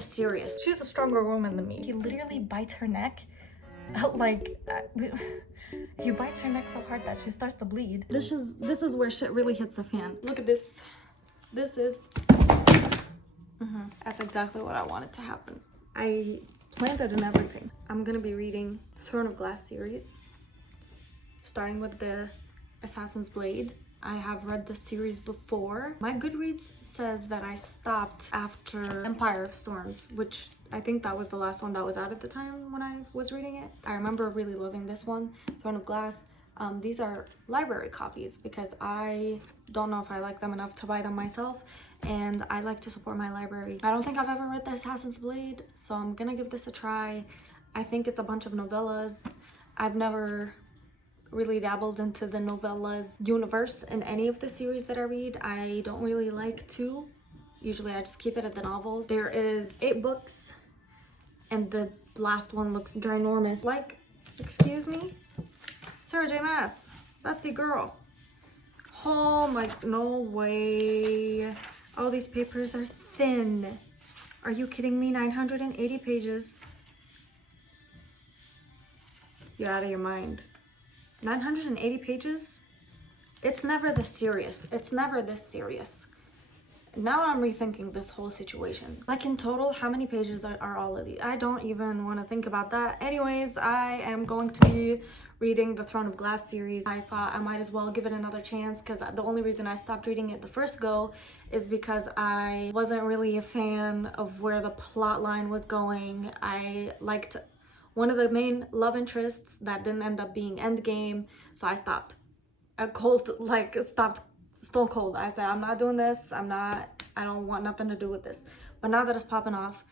the serious. She's a stronger woman than me. He literally bites her neck. He bites her neck so hard that she starts to bleed. This is where shit really hits the fan. Look at this. This is... That's exactly what I wanted to happen. I planned it and everything. I'm gonna be reading Throne of Glass series, starting with the Assassin's Blade. I have read the series before. My Goodreads says that I stopped after Empire of Storms, which I think that was the last one that was out at the time when I was reading it. I remember really loving this one, Throne of Glass. These are library copies because I don't know if I like them enough to buy them myself, and I like to support my library. I don't think I've ever read the Assassin's Blade, so I'm gonna give this a try. I think it's a bunch of novellas. I've never really dabbled into the novellas universe in any of the series that I read. I don't really like to. Usually I just keep it at the novels. There is 8 books and the last one looks ginormous. Like, excuse me? Sarah J. Maas, bestie girl. Oh my, no way. All these papers are thin. Are you kidding me? 980 pages. You're out of your mind. 980 pages? It's never this serious. It's never this serious. Now I'm rethinking this whole situation. Like in total, how many pages are all of these? I don't even want to think about that. Anyways, I am going to be reading the Throne of Glass series. I thought I might as well give it another chance because the only reason I stopped reading it the first go is because I wasn't really a fan of where the plot line was going. I liked one of the main love interests that didn't end up being endgame, so I stopped. Stopped stone cold. I said, I'm not doing this. I don't want nothing to do with this. But now that it's popping off,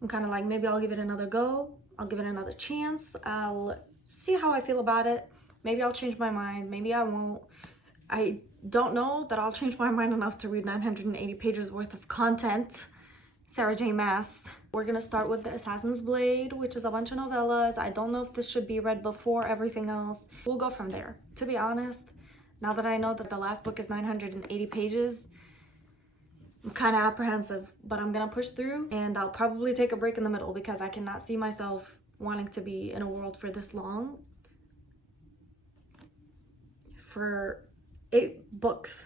I'm kind of like, maybe I'll give it another go. I'll give it another chance. I'll see how I feel about it. Maybe I'll change my mind. Maybe I won't. I don't know that I'll change my mind enough to read 980 pages worth of content. Sarah J. Maas. We're gonna start with the Assassin's Blade, which is a bunch of novellas. I don't know if this should be read before everything else. We'll go from there. To be honest, now that I know that the last book is 980 pages, I'm kind of apprehensive, but I'm gonna push through, and I'll probably take a break in the middle because I cannot see myself wanting to be in a world for this long. For 8 books.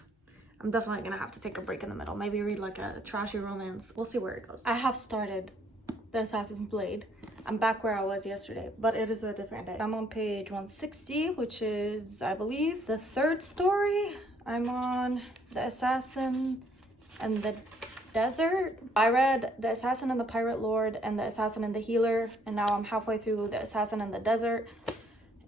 I'm definitely gonna have to take a break in the middle. Maybe read like a trashy romance. We'll see where it goes. I have started the Assassin's Blade. I'm back where I was yesterday, but it is a different day. I'm on page 160, which is, I believe, the 3rd story. I'm on the Assassin and the Desert. I read the Assassin and the Pirate Lord and the Assassin and the Healer, and now I'm halfway through the Assassin and the Desert.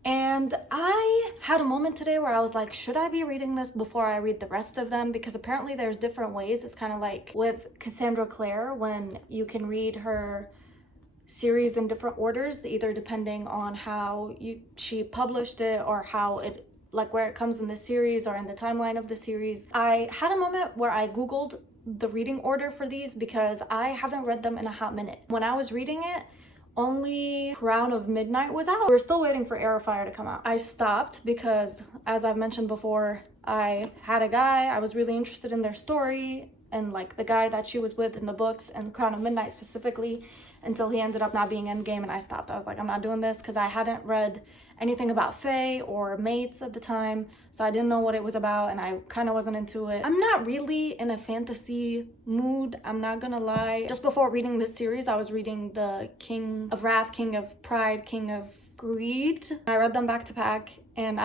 And I had a moment today where I was like, should I be reading this before I read the rest of them? Because apparently there's different ways. It's kind of like with Cassandra Clare, when you can read her series in different orders, either depending on how she published it or how it, like where it comes in the series or in the timeline of the series. I had a moment where I Googled the reading order for these because I haven't read them in a hot minute. When I was reading it, only Crown of Midnight was out. We're still waiting for Heir of Fire to come out. I stopped because, as I've mentioned before, I had a guy, I was really interested in their story and like the guy that she was with in the books and Crown of Midnight specifically, until he ended up not being endgame, and I stopped. I was like, I'm not doing this because I hadn't read anything about Fae or Mates at the time, so I didn't know what it was about and I kind of wasn't into it. I'm not really in a fantasy mood, I'm not gonna lie. Just before reading this series, I was reading the King of Wrath, King of Pride, King of Greed. I read them back to back, and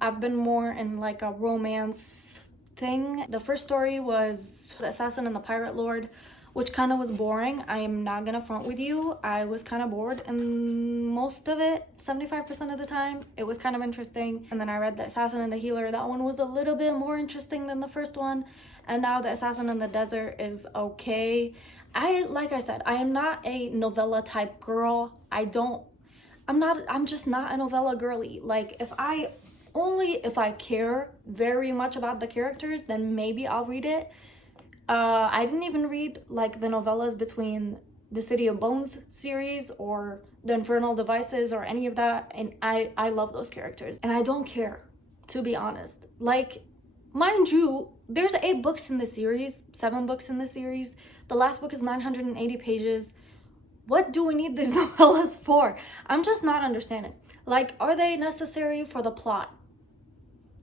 I've been more in like a romance thing. The first story was The Assassin and the Pirate Lord, which kind of was boring. I am not gonna front with you. I was kind of bored, and most of it, 75% of the time, it was kind of interesting. And then I read The Assassin and the Healer. That one was a little bit more interesting than the first one. And now The Assassin in the Desert is okay. Like I said, I am not a novella type girl. I'm just not a novella girly. Like if I care very much about the characters, then maybe I'll read it. I didn't even read like the novellas between the City of Bones series or the Infernal Devices or any of that, and I love those characters and I don't care, to be honest. Like, mind you, There's 8 books in the series, 7 books in the series. The last book is 980 pages. What do we need these novellas for? I'm just not understanding. Like, are they necessary for the plot?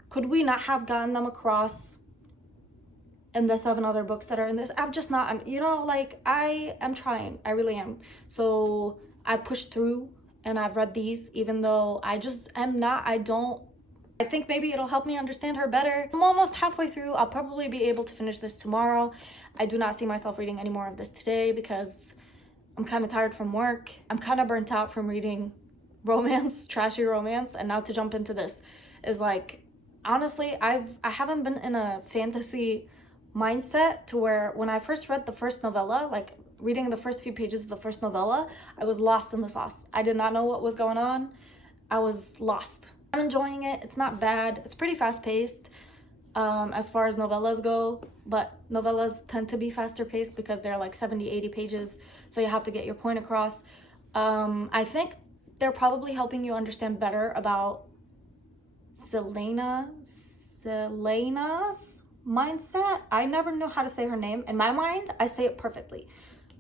Could we not have gotten them across in the 7 other books that are in this? I'm just not, you know, like, I am trying. I really am. So I pushed through and I've read these, even though I just am not, I think maybe it'll help me understand her better. I'm almost halfway through. I'll probably be able to finish this tomorrow. I do not see myself reading any more of this today because I'm kind of tired from work. I'm kind of burnt out from reading romance, trashy romance, and now to jump into this is like, honestly, I haven't been in a fantasy mindset to where when I first read the first novella, like reading the first few pages of the first novella, I was lost in the sauce. I did not know what was going on. I was lost. I'm enjoying it. It's not bad. It's pretty fast-paced as far as novellas go, but novellas tend to be faster paced because they're like 70-80 pages, so you have to get your point across. I think they're probably helping you understand better about Selena's mindset. I never know how to say her name. In my mind, I say it perfectly.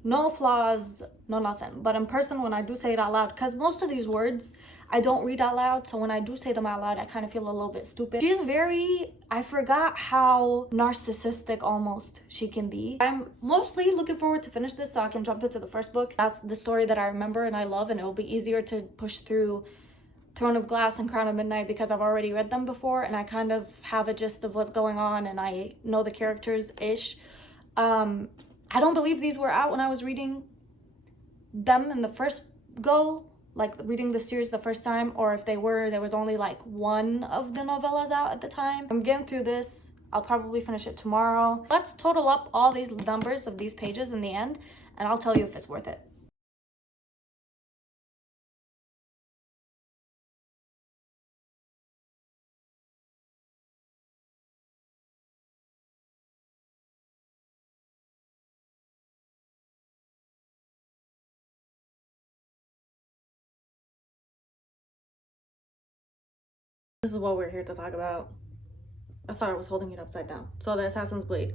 No flaws, no nothing. But in person, when I do say it out loud, because most of these words I don't read out loud, so when I do say them out loud, I kind of feel a little bit stupid. She's very, I forgot how narcissistic almost she can be. I'm mostly looking forward to finish this so I can jump into the first book. That's the story that I remember and I love, and it'll be easier to push through Throne of Glass and Crown of Midnight because I've already read them before and I kind of have a gist of what's going on and I know the characters-ish. I don't believe these were out when I was reading them in the first go, like reading the series the first time, or if they were, there was only like 1 of the novellas out at the time. I'm getting through this. I'll probably finish it tomorrow. Let's total up all these numbers of these pages in the end and I'll tell you if it's worth it. This is what we're here to talk about. I thought I was holding it upside down. So the Assassin's Blade.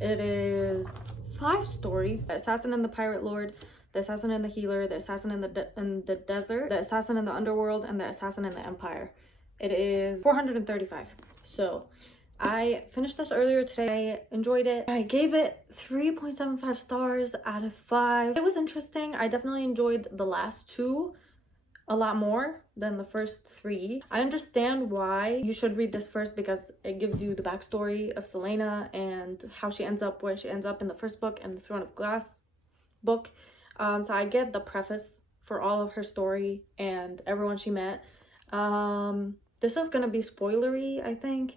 It is 5 stories. The Assassin and the Pirate Lord, the Assassin and the Healer, the Assassin in the Desert, the Assassin in the Underworld, and the Assassin in the Empire. It is 435. So I finished this earlier today. I enjoyed it. I gave it 3.75 stars out of 5. It was interesting. I definitely enjoyed the last 2 a lot more than the first 3. I understand why you should read this first because it gives you the backstory of Selena and how she ends up where she ends up in the first book and the Throne of Glass book. So I get the preface for all of her story and everyone she met. This is gonna be spoilery, I think.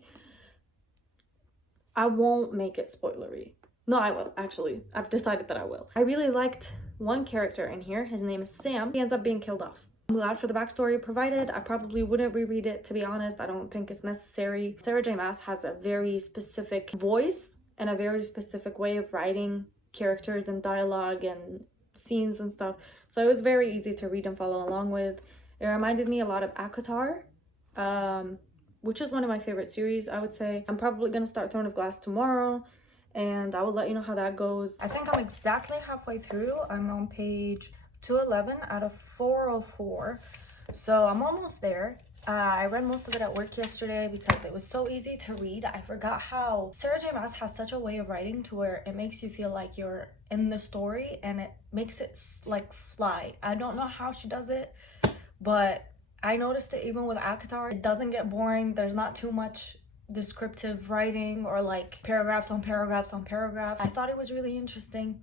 I won't make it spoilery. No, I will, actually. I've decided that I will. I really liked one character in here. His name is Sam. He ends up being killed off. I'm glad for the backstory provided. I probably wouldn't reread it, to be honest. I don't think it's necessary. Sarah J. Maas has a very specific voice and a very specific way of writing characters and dialogue and scenes and stuff. So it was very easy to read and follow along with. It reminded me a lot of ACOTAR, which is one of my favorite series, I would say. I'm probably going to start Throne of Glass tomorrow, and I will let you know how that goes. I think I'm exactly halfway through. I'm on page 211 out of 404, so I'm almost there. I read most of it at work yesterday because it was so easy to read. I forgot how Sarah J. Maas has such a way of writing to where it makes you feel like you're in the story and it makes it like fly. I don't know how she does it, but I noticed it even with ACOTAR. It doesn't get boring. There's not too much descriptive writing or like paragraphs on paragraphs on paragraphs. I thought it was really interesting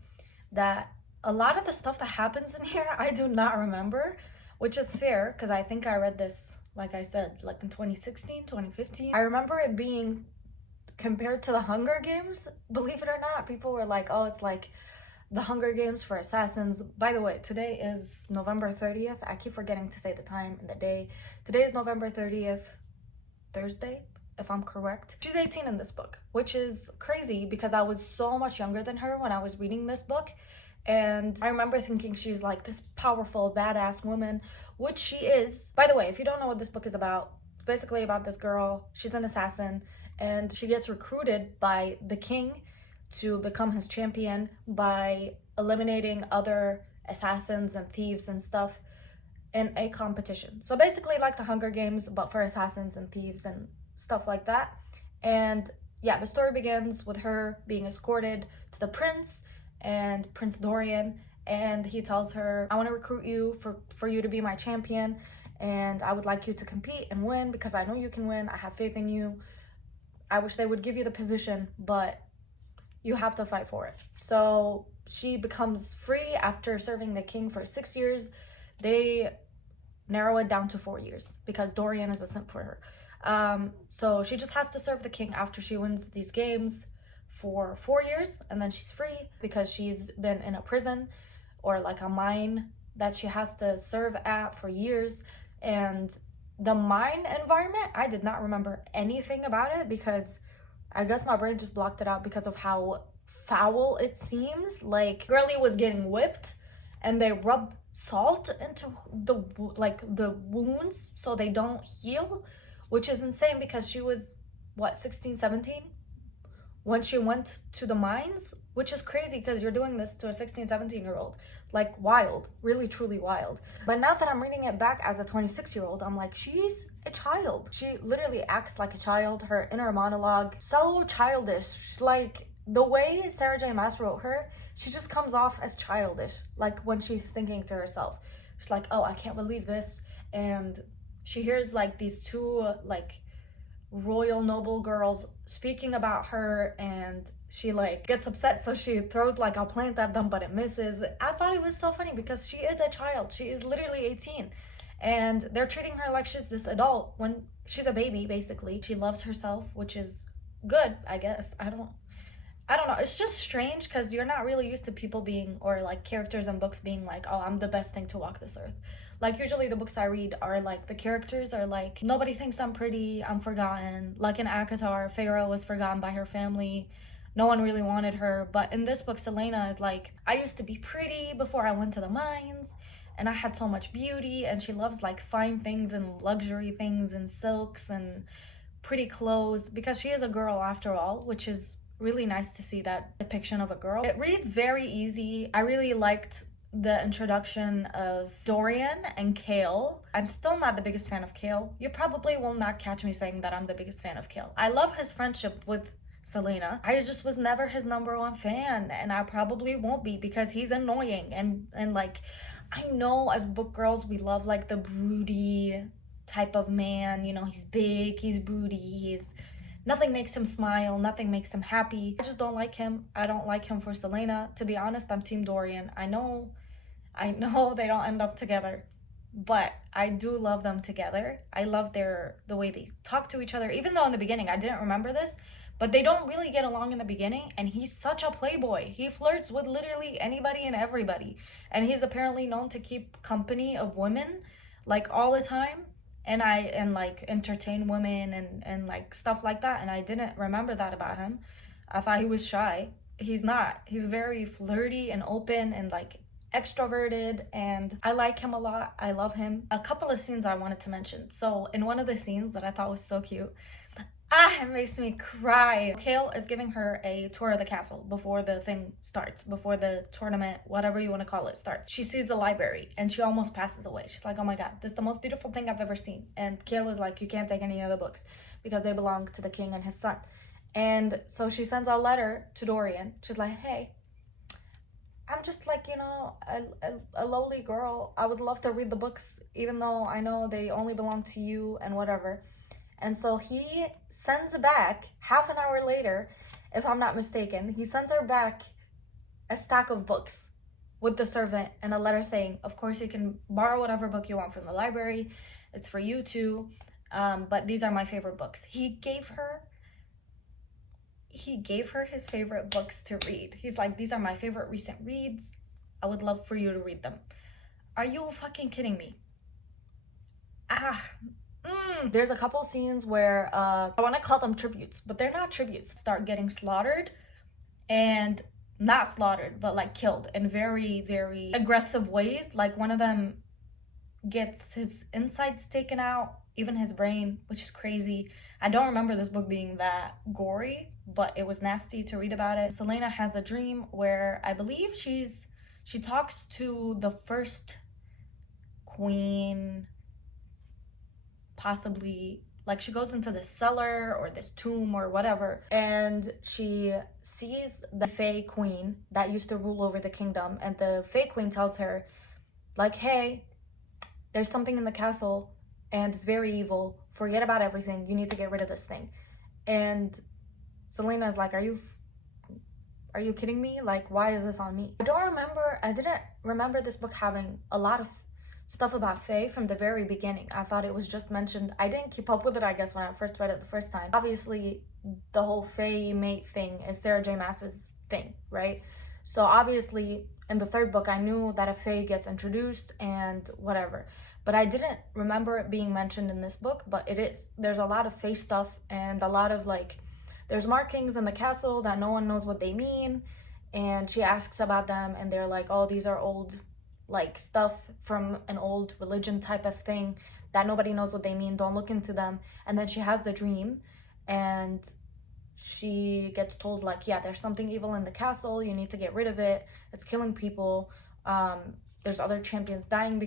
that a lot of the stuff that happens in here I do not remember, which is fair because I think I read this, like I said, like in 2016, 2015. I remember it being compared to the Hunger Games, believe it or not. People were like, oh, it's like the Hunger Games for assassins. By the way, today is November 30th. I keep forgetting to say the time and the day. Today is November 30th, Thursday, if I'm correct. She's 18 in this book, which is crazy because I was so much younger than her when I was reading this book. And I remember thinking she's like this powerful, badass woman, which she is. By the way, if you don't know what this book is about, it's basically about this girl. She's an assassin and she gets recruited by the king to become his champion by eliminating other assassins and thieves and stuff in a competition. So basically like the Hunger Games, but for assassins and thieves and stuff like that. And yeah, the story begins with her being escorted to the prince and Prince Dorian, and he tells her, I want to recruit you for you to be my champion, and I would like you to compete and win because I know you can win. I have faith in you. I wish they would give you the position, but you have to fight for it. So she becomes free after serving the king for 6 years. They narrow it down to 4 years because Dorian is a simp for her. So she just has to serve the king after she wins these games for 4 years, and then she's free because she's been in a prison or like a mine that she has to serve at for years. And the mine environment, I did not remember anything about it because I guess my brain just blocked it out because of how foul it seems. Like Girlie was getting whipped and they rub salt into the wounds so they don't heal, which is insane because she was what, 16, 17 when she went to the mines, which is crazy because you're doing this to a 16, 17-year-old. Like wild, really truly wild. But now that I'm reading it back as a 26-year-old, I'm like, she's a child. She literally acts like a child. Her inner monologue, so childish. Like the way Sarah J Maas wrote her, she just comes off as childish. Like when she's thinking to herself, she's like, oh, I can't believe this. And she hears like these two like royal noble girls speaking about her, and she like gets upset, so she throws like a plant at them, but it misses. I thought it was so funny because she is a child. She is literally 18 and they're treating her like she's this adult when she's a baby. Basically, she loves herself, which is good, I guess. I don't know. It's just strange because you're not really used to people being, or like characters in books being like, oh, I'm the best thing to walk this earth. Like usually the books I read are like, the characters are like, nobody thinks I'm pretty, I'm forgotten. Like in ACOTAR, Feyre was forgotten by her family. No one really wanted her. But in this book, Selena is like, I used to be pretty before I went to the mines, and I had so much beauty. And she loves like fine things and luxury things and silks and pretty clothes because she is a girl after all, which is really nice to see that depiction of a girl. It reads very easy. I really liked the introduction of Dorian and Kale. I'm still not the biggest fan of Kale. You probably will not catch me saying that I'm the biggest fan of Kale. I love his friendship with Selena. I just was never his #1 fan, and I probably won't be because he's annoying and like, I know as book girls we love like the broody type of man, you know, he's big, he's broody, nothing makes him smile, nothing makes him happy. I just don't like him. I don't like him for Selena. To be honest, I'm Team Dorian. I know they don't end up together, but I do love them together. I love the way they talk to each other, even though in the beginning I didn't remember this, but they don't really get along in the beginning, and he's such a playboy. He flirts with literally anybody and everybody, and he's apparently known to keep company of women like all the time, and like entertain women and like stuff like that, and I didn't remember that about him. I thought he was shy. He's not. He's very flirty and open and like extroverted, and I like him a lot. I love him. A couple of scenes I wanted to mention. So in one of the scenes that I thought was so cute, it makes me cry. Kale is giving her a tour of the castle before the thing starts, before the tournament, whatever you want to call it, starts. She sees the library and she almost passes away. She's like, oh my god, this is the most beautiful thing I've ever seen. And Kale is like, you can't take any of the books because they belong to the king and his son. And so she sends a letter to Dorian. She's like, hey, I'm just like, you know, a lowly girl. I would love to read the books, even though I know they only belong to you and whatever. And so he sends back, half an hour later, if I'm not mistaken, he sends her back a stack of books with the servant and a letter saying, of course you can borrow whatever book you want from the library. It's for you too. But these are my favorite books. He gave her his favorite books to read. He's like, these are my favorite recent reads. I would love for you to read them. Are you fucking kidding me? There's a couple scenes where I want to call them tributes, but they're not tributes. Start getting slaughtered, and not slaughtered, but like killed in very, very aggressive ways. Like one of them gets his insides taken out even his brain, which is crazy. I don't remember this book being that gory, but it was nasty to read about it. Selena has a dream where I believe she talks to the first queen, possibly, like she goes into this cellar or this tomb or whatever, and she sees the Fae Queen that used to rule over the kingdom, and the Fae Queen tells her, like, hey, there's something in the castle and it's very evil. Forget about everything. You need to get rid of this thing. And Selena is like, are you kidding me? Like, why is this on me? I didn't remember this book having a lot of stuff about Fae from the very beginning. I thought it was just mentioned. I didn't keep up with it, I guess, when I first read it the first time. Obviously, the whole Fae mate thing is Sarah J Maas's thing, right? So obviously, in the third book, I knew that a Fae gets introduced and whatever. But I didn't remember it being mentioned in this book, but it is. There's a lot of Fae stuff and a lot of, like, there's markings in the castle that no one knows what they mean. And she asks about them and they're like, oh, these are old, like, stuff from an old religion type of thing that nobody knows what they mean. Don't look into them. And then she has the dream and she gets told, like, yeah, there's something evil in the castle. You need to get rid of it. It's killing people. There's other champions dying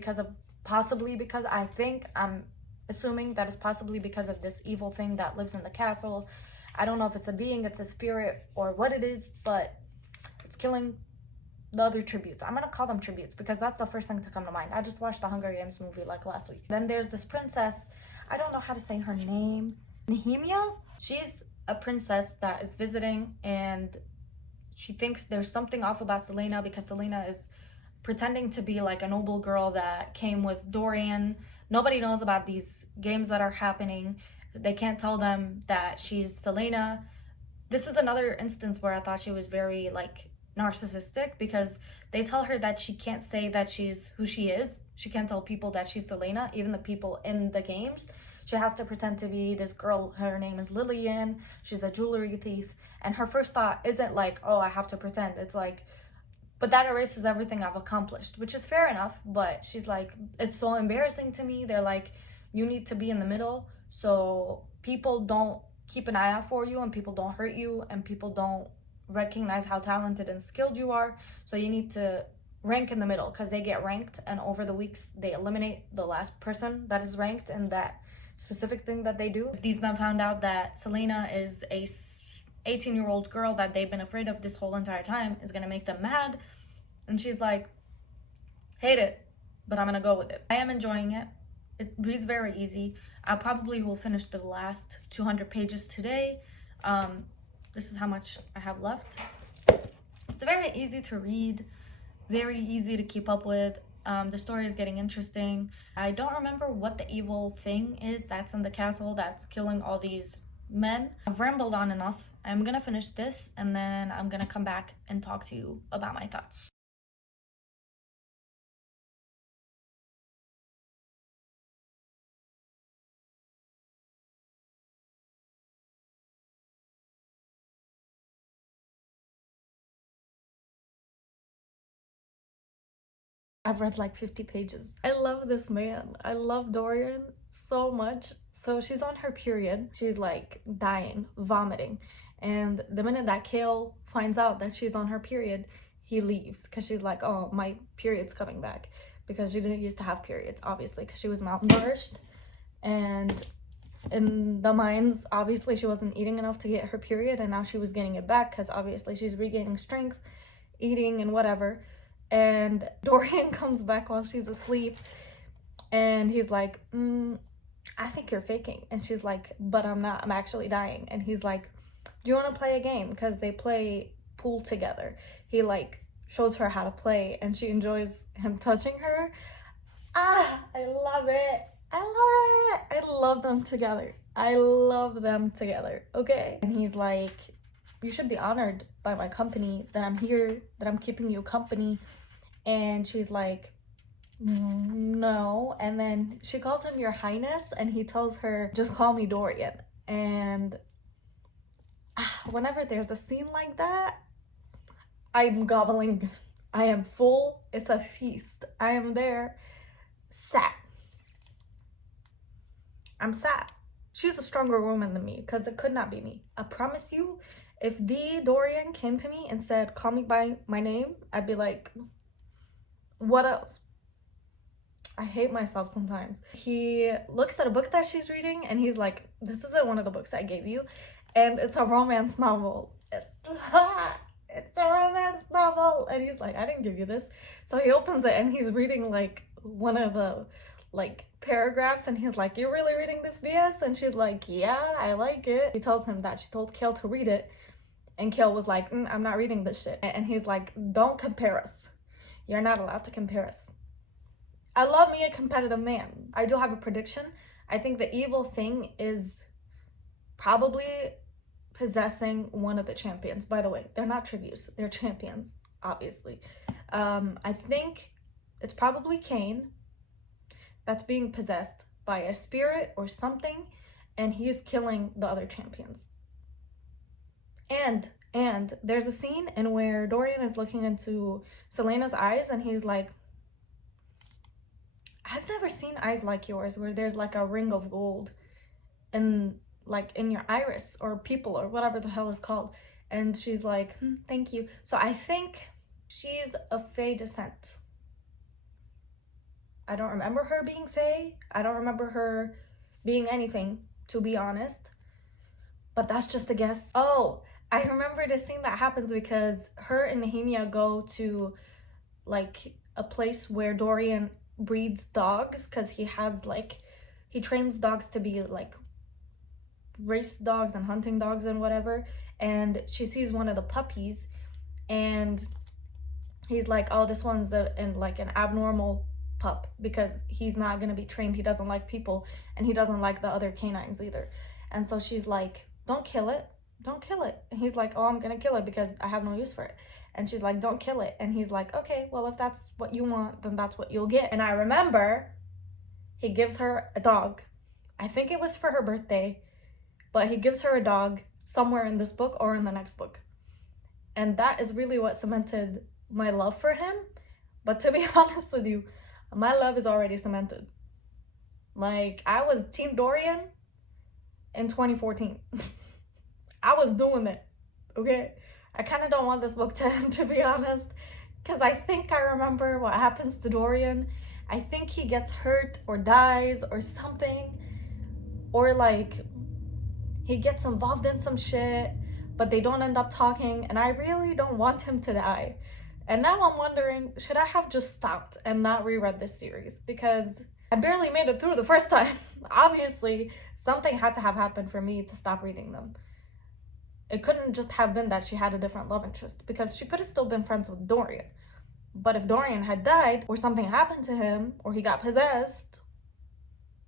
possibly because I'm assuming that it's possibly because of this evil thing that lives in the castle. I don't know if it's a being, it's a spirit, or what it is, but it's killing the other tributes. I'm gonna call them tributes because that's the first thing to come to mind. I just watched the Hunger Games movie like last week. Then there's this princess, I don't know how to say her name, Nehemia? She's a princess that is visiting and she thinks there's something off about Selena because Selena is pretending to be like a noble girl that came with Dorian. Nobody knows about these games that are happening. They can't tell them that she's Selena. This is another instance where I thought she was very, like, narcissistic because they tell her that she can't say that she's who she is. She can't tell people that she's Selena, even the people in the games. She has to pretend to be this girl. Her name is Lillian. She's a jewelry thief. And her first thought isn't like, oh, I have to pretend. It's like, but that erases everything I've accomplished, which is fair enough. But she's like, it's so embarrassing to me. They're like, you need to be in the middle so people don't keep an eye out for you and people don't hurt you and people don't recognize how talented and skilled you are. So you need to rank in the middle because they get ranked and over the weeks they eliminate the last person that is ranked in that specific thing that they do. If these men found out that Selena is a 18-year-old girl that they've been afraid of this whole entire time, is gonna make them mad. And she's like, hate it, but I'm gonna go with it. I am enjoying it. It reads very easy. I probably will finish the last 200 pages today. This is how much I have left. It's very easy to read, very easy to keep up with. The story is getting interesting. I don't remember what the evil thing is that's in the castle that's killing all these men. I've rambled on enough. I'm gonna finish this and then I'm gonna come back and talk to you about my thoughts. I've read like 50 pages. I love this man. I love Dorian so much. So she's on her period. She's like dying, vomiting. And the minute that Kale finds out that she's on her period, he leaves because she's like, oh, my period's coming back. Because she didn't used to have periods, obviously, because she was malnourished. And in the mines, obviously, she wasn't eating enough to get her period. And now she was getting it back because obviously she's regaining strength, eating and whatever. And Dorian comes back while she's asleep and he's like, I think you're faking. And she's like, but I'm not, I'm actually dying. And he's like, do you want to play a game? Because they play pool together. He like shows her how to play and she enjoys him touching her. I love it. I love it. I love them together. I love them together. Okay. And he's like, you should be honored by my company, that I'm here, that I'm keeping you company. And she's like, no. And then she calls him your highness and he tells her, just call me Dorian. And whenever there's a scene like that, I'm gobbling. I am full. It's a feast. I am there, sat. I'm sad. She's a stronger woman than me, because it could not be me. I promise you, if the Dorian came to me and said, call me by my name, I'd be like, what else? I hate myself sometimes. He looks at a book that she's reading and he's like, this isn't one of the books I gave you. And it's a romance novel. It's a romance novel. And he's like, I didn't give you this. So he opens it and he's reading like one of the like paragraphs and he's like, you're really reading this BS? And she's like, yeah, I like it. She tells him that she told Kale to read it. And Kale was like, I'm not reading this shit. And he's like, don't compare us. You're not allowed to compare us. I love me a competitive man. I do have a prediction. I think the evil thing is probably possessing one of the champions. By the way, they're not tributes. They're champions, obviously. I think it's probably Cain that's being possessed by a spirit or something, and he's killing the other champions. And there's a scene in where Dorian is looking into Selena's eyes and he's like, I've never seen eyes like yours where there's like a ring of gold in like in your iris or pupil or whatever the hell it's called. And she's like, thank you. So I think she's of Fae descent. I don't remember her being Fae. I don't remember her being anything, to be honest. But that's just a guess. Oh, I remember the scene that happens because her and Nehemia go to like a place where Dorian breeds dogs, because he has like, he trains dogs to be like race dogs and hunting dogs and whatever. And she sees one of the puppies and he's like, oh, this one's like an abnormal pup because he's not gonna be trained. He doesn't like people and he doesn't like the other canines either. And so she's like, don't kill it. Don't kill it. And he's like, oh, I'm gonna kill it because I have no use for it. And she's like, don't kill it. And he's like, okay, well, if that's what you want, then that's what you'll get. And I remember he gives her a dog. I think it was for her birthday, but he gives her a dog somewhere in this book or in the next book. And that is really what cemented my love for him. But to be honest with you, my love is already cemented. Like, I was Team Dorian in 2014. I was doing it, okay? I kind of don't want this book to end, to be honest, because I think I remember what happens to Dorian. I think he gets hurt or dies or something, or like he gets involved in some shit, but they don't end up talking, and I really don't want him to die. And now I'm wondering, should I have just stopped and not reread this series? Because I barely made it through the first time. Obviously, something had to have happened for me to stop reading them. It couldn't just have been that she had a different love interest, because she could have still been friends with Dorian. But if Dorian had died or something happened to him or he got possessed,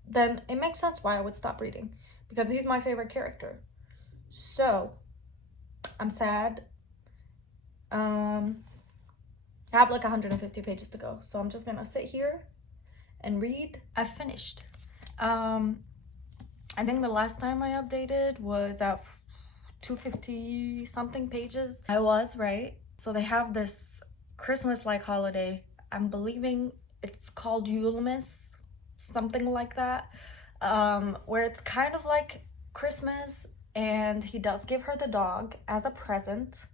then it makes sense why I would stop reading, because he's my favorite character. So I'm sad. I have like 150 pages to go, so I'm just gonna sit here and read. I've finished. I think the last time I updated was at 250 something pages. I was right. So they have this Christmas-like holiday. I'm believing it's called Yulemas, something like that, where it's kind of like Christmas, and he does give her the dog as a present,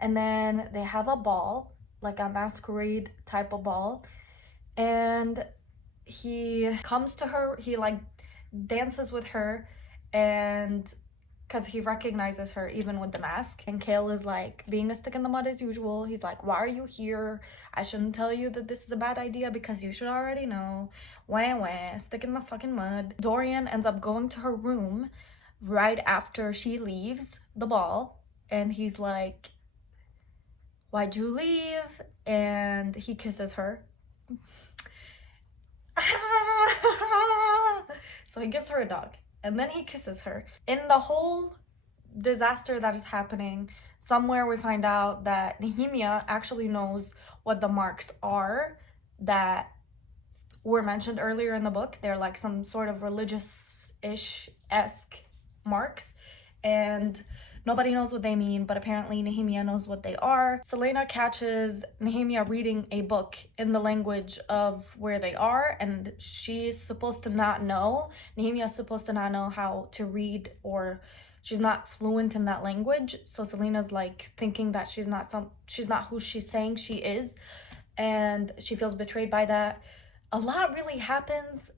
and then they have a ball, like a masquerade type of ball, and he comes to her, he like dances with her, and because he recognizes her even with the mask. And Kale is like being a stick in the mud as usual. He's like, why are you here? I shouldn't tell you that this is a bad idea because you should already know. Wah wah, stick in the fucking mud. Dorian ends up going to her room right after she leaves the ball, and he's like, why'd you leave? And he kisses her. So he gives her a dog. And then he kisses her. In the whole disaster that is happening, somewhere we find out that Nehemia actually knows what the marks are that were mentioned earlier in the book. They're like some sort of religious-ish-esque marks. And Nobody knows what they mean, but apparently Nehemia knows what they are. Selena catches Nehemia reading a book in the language of where they are, and she's supposed to not know. Nehemia is supposed to not know how to read, or she's not fluent in that language. So Selena's like thinking that she's not who she's saying she is, and she feels betrayed by that. A lot really happens.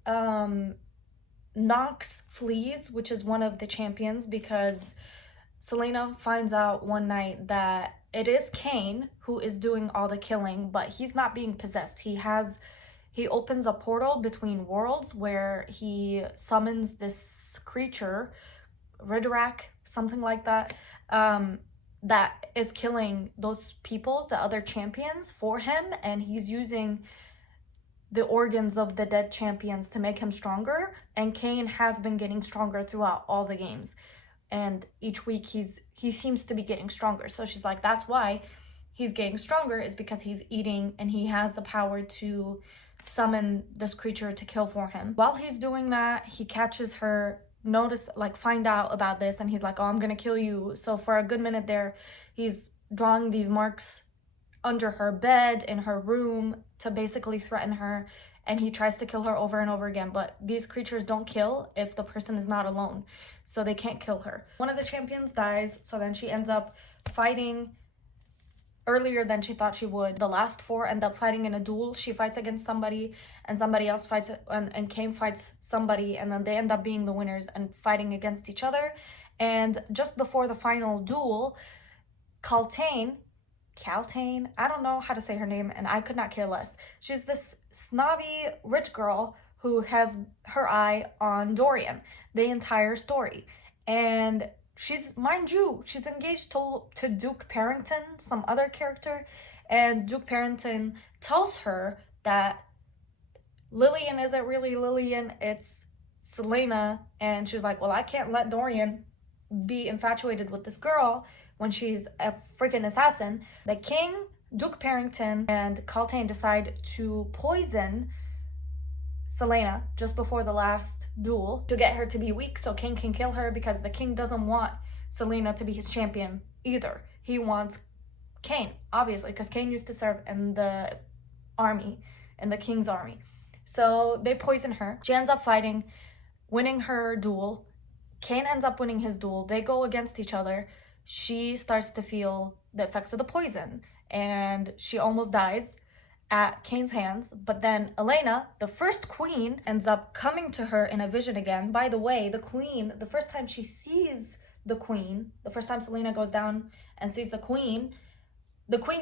Nox flees, which is one of the champions, because Selena finds out one night that it is Cain who is doing all the killing, but he's not being possessed. He opens a portal between worlds where he summons this creature, Ridorak, something like that, that is killing those people, the other champions, for him, and he's using the organs of the dead champions to make him stronger. And Cain has been getting stronger throughout all the games, and each week he seems to be getting stronger. So she's like, that's why he's getting stronger, is because he's eating and he has the power to summon this creature to kill for him. While he's doing that, he catches her, find out about this, and he's like, oh, I'm gonna kill you. So for a good minute there, he's drawing these marks under her bed in her room to basically threaten her, and he tries to kill her over and over again. But these creatures don't kill if the person is not alone, so they can't kill her. One of the champions dies, so then she ends up fighting earlier than she thought she would. The last four end up fighting in a duel. She fights against somebody, and somebody else fights, and Cain fights somebody, and then they end up being the winners and fighting against each other. And just before the final duel, Kaltain, I don't know how to say her name, and I could not care less. She's this snobby rich girl who has her eye on Dorian the entire story. And she's, mind you, she's engaged to Duke Parrington, some other character, and Duke Parrington tells her that Lillian isn't really Lillian, it's Selena. And she's like, well, I can't let Dorian be infatuated with this girl when she's a freaking assassin. The king, Duke Parrington, and Kaltain decide to poison Selena just before the last duel to get her to be weak so King can kill her, because the king doesn't want Selena to be his champion either. He wants Cain, obviously, because Cain used to serve in the army, in the king's army. So they poison her. She ends up fighting, winning her duel. Cain ends up winning his duel. They go against each other. She starts to feel the effects of the poison, and she almost dies at Cain's hands. But then Elena, the first queen, ends up coming to her in a vision again. By the way, the queen, the first time she sees the queen, the first time Selena goes down and sees the queen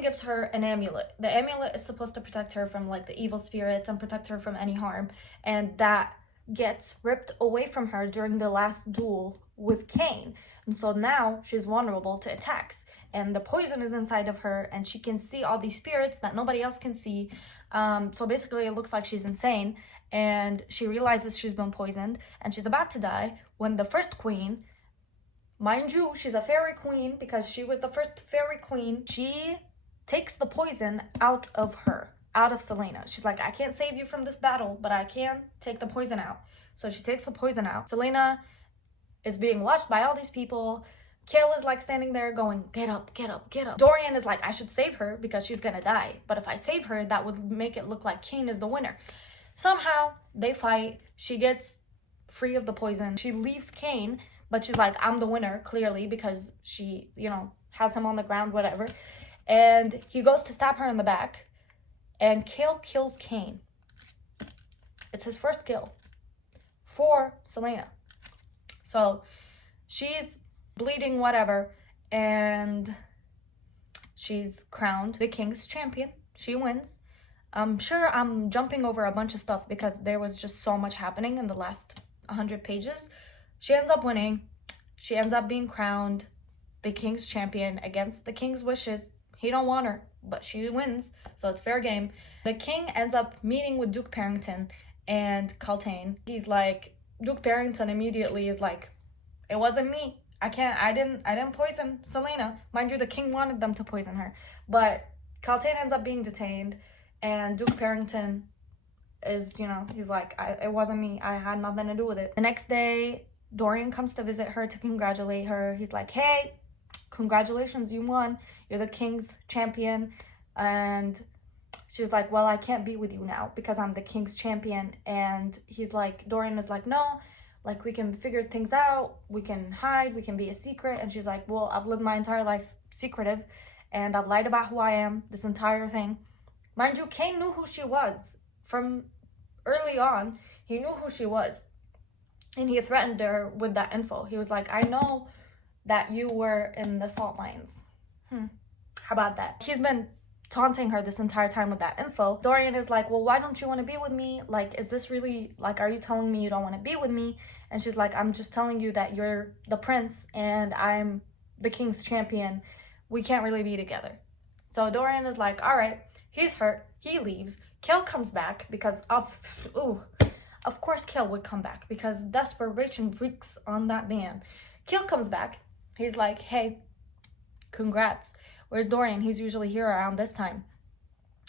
gives her an amulet. The amulet is supposed to protect her from like the evil spirits and protect her from any harm, and that gets ripped away from her during the last duel with Cain. And so now she's vulnerable to attacks, and the poison is inside of her, and she can see all these spirits that nobody else can see. So basically it looks like she's insane, and she realizes she's been poisoned and she's about to die when the first queen, mind you, she's a fairy queen because she was the first fairy queen, she takes the poison out of Selena. She's like, I can't save you from this battle, but I can take the poison out. So she takes the poison out. Selena is being watched by all these people. Kale is like standing there going, get up, get up, get up. Dorian is like, I should save her because she's gonna die. But if I save her, that would make it look like Cain is the winner. Somehow they fight. She gets free of the poison. She leaves Cain, but she's like, I'm the winner, clearly, because she, has him on the ground, whatever. And he goes to stab her in the back, and Kale kills Cain. It's his first kill for Selena. So she's bleeding, whatever, and she's crowned the king's champion. She wins. I'm sure I'm jumping over a bunch of stuff because there was just so much happening in the last 100 pages. She ends up winning. She ends up being crowned the king's champion against the king's wishes. He don't want her, but she wins, so it's fair game. The king ends up meeting with Duke Parrington and Kaltain. He's like, Duke Barrington immediately is like, it wasn't me. I didn't poison Selena. Mind you, the king wanted them to poison her. But Kaltain ends up being detained, and Duke Barrington is, he's like, it wasn't me. I had nothing to do with it. The next day, Dorian comes to visit her to congratulate her. He's like, hey, congratulations, you won. You're the king's champion. And she's like, well, I can't be with you now because I'm the king's champion. And he's like, Dorian is like, no, like we can figure things out. We can hide. We can be a secret. And she's like, well, I've lived my entire life secretive and I've lied about who I am this entire thing. Mind you, Cain knew who she was from early on. He knew who she was. And he threatened her with that info. He was like, I know that you were in the salt mines. How about that? He's been taunting her this entire time with that info. Dorian is like, well, why don't you want to be with me? Like, is this really, like, are you telling me you don't want to be with me? And she's like, I'm just telling you that you're the prince and I'm the king's champion. We can't really be together. So Dorian is like, all right, he's hurt. He leaves. Kale comes back because of course Kale would come back because desperation reeks on that man. Kale comes back. He's like, hey, congrats. Where's Dorian? He's usually here around this time.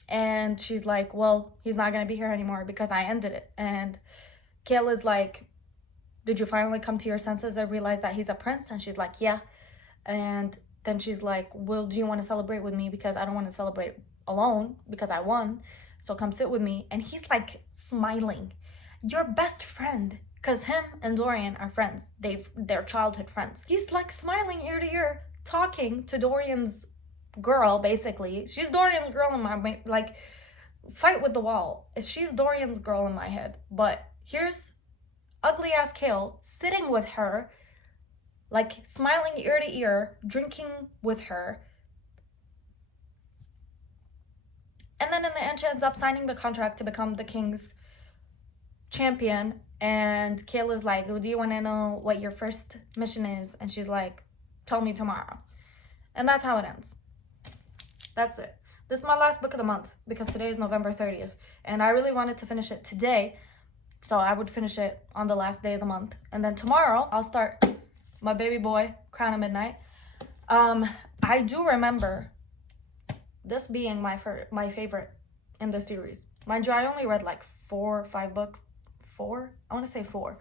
And she's like, well, he's not going to be here anymore because I ended it. And Kale is like, did you finally come to your senses and realize that he's a prince? And she's like, yeah. And then she's like, well, do you want to celebrate with me? Because I don't want to celebrate alone because I won. So come sit with me. And he's like smiling. Your best friend. Because him and Dorian are friends. They're childhood friends. He's like smiling ear to ear, talking to Dorian's girl, basically. She's Dorian's girl in my, like, fight with the wall. She's Dorian's girl in my head. But here's ugly ass Kale sitting with her, like smiling ear to ear, drinking with her. And then in the end, she ends up signing the contract to become the king's champion. And Kale is like, well, do you want to know what your first mission is? And she's like, tell me tomorrow. And that's how it ends. That's it. This is my last book of the month because today is November 30th. And I really wanted to finish it today. So I would finish it on the last day of the month. And then tomorrow, I'll start my baby boy, Crown of Midnight. I do remember this being my favorite in the series. Mind you, I only read like 4 or 5 books. 4? I want to say 4.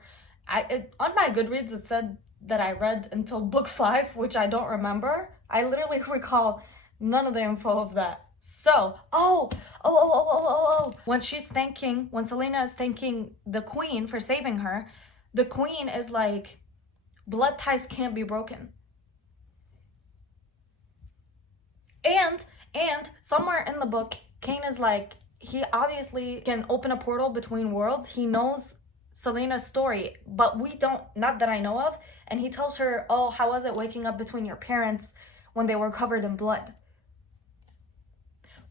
On my Goodreads, it said that I read until book 5, which I don't remember. I literally recall none of the info of that. So, when Selena is thanking the queen for saving her, the queen is like, blood ties can't be broken. And somewhere in the book, Cain is like, he obviously can open a portal between worlds. He knows Selena's story, but we don't, not that I know of. And he tells her, oh, how was it waking up between your parents when they were covered in blood?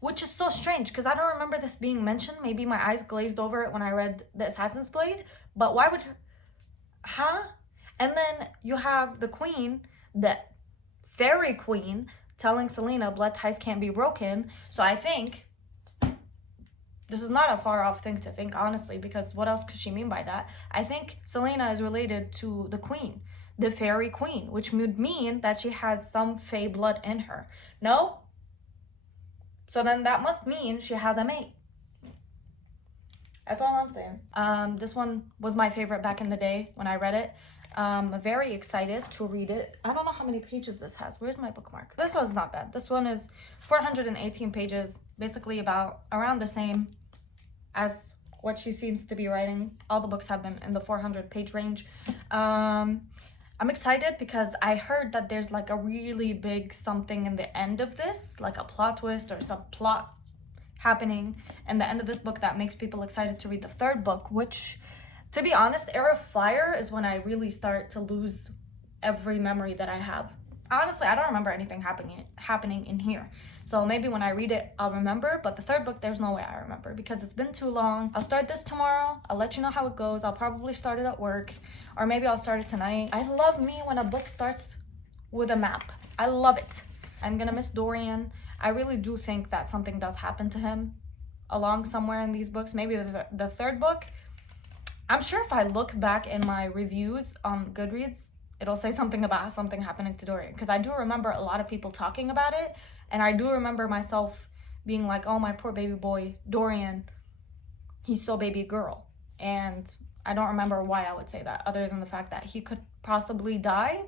Which is so strange because I don't remember this being mentioned. Maybe my eyes glazed over it when I read The Assassin's Blade. But why would... And then you have the queen, the fairy queen, telling Selena blood ties can't be broken. So I think this is not a far off thing to think, honestly, because what else could she mean by that? I think Selena is related to the queen, the fairy queen, which would mean that she has some fae blood in her. No? So then that must mean she has a mate. That's all I'm saying. This one was my favorite back in the day when I read it. Very excited to read it. I don't know how many pages this has. Where's my bookmark? This one's not bad. This one is 418 pages, basically around the same as what she seems to be writing. All the books have been in the 400 page range. I'm excited because I heard that there's like a really big something in the end of this, like a plot twist or some plot happening in the end of this book that makes people excited to read the 3rd book, which, to be honest, Heir of Fire is when I really start to lose every memory that I have. Honestly, I don't remember anything happening in here. So maybe when I read it, I'll remember. But the 3rd book, there's no way I remember because it's been too long. I'll start this tomorrow. I'll let you know how it goes. I'll probably start it at work. Or maybe I'll start it tonight. I love me when a book starts with a map. I love it. I'm gonna miss Dorian. I really do think that something does happen to him along somewhere in these books. Maybe the 3rd book. I'm sure if I look back in my reviews on Goodreads, it'll say something about something happening to Dorian. Because I do remember a lot of people talking about it. And I do remember myself being like, oh, my poor baby boy, Dorian, he's so baby girl. And I don't remember why I would say that, other than the fact that he could possibly die.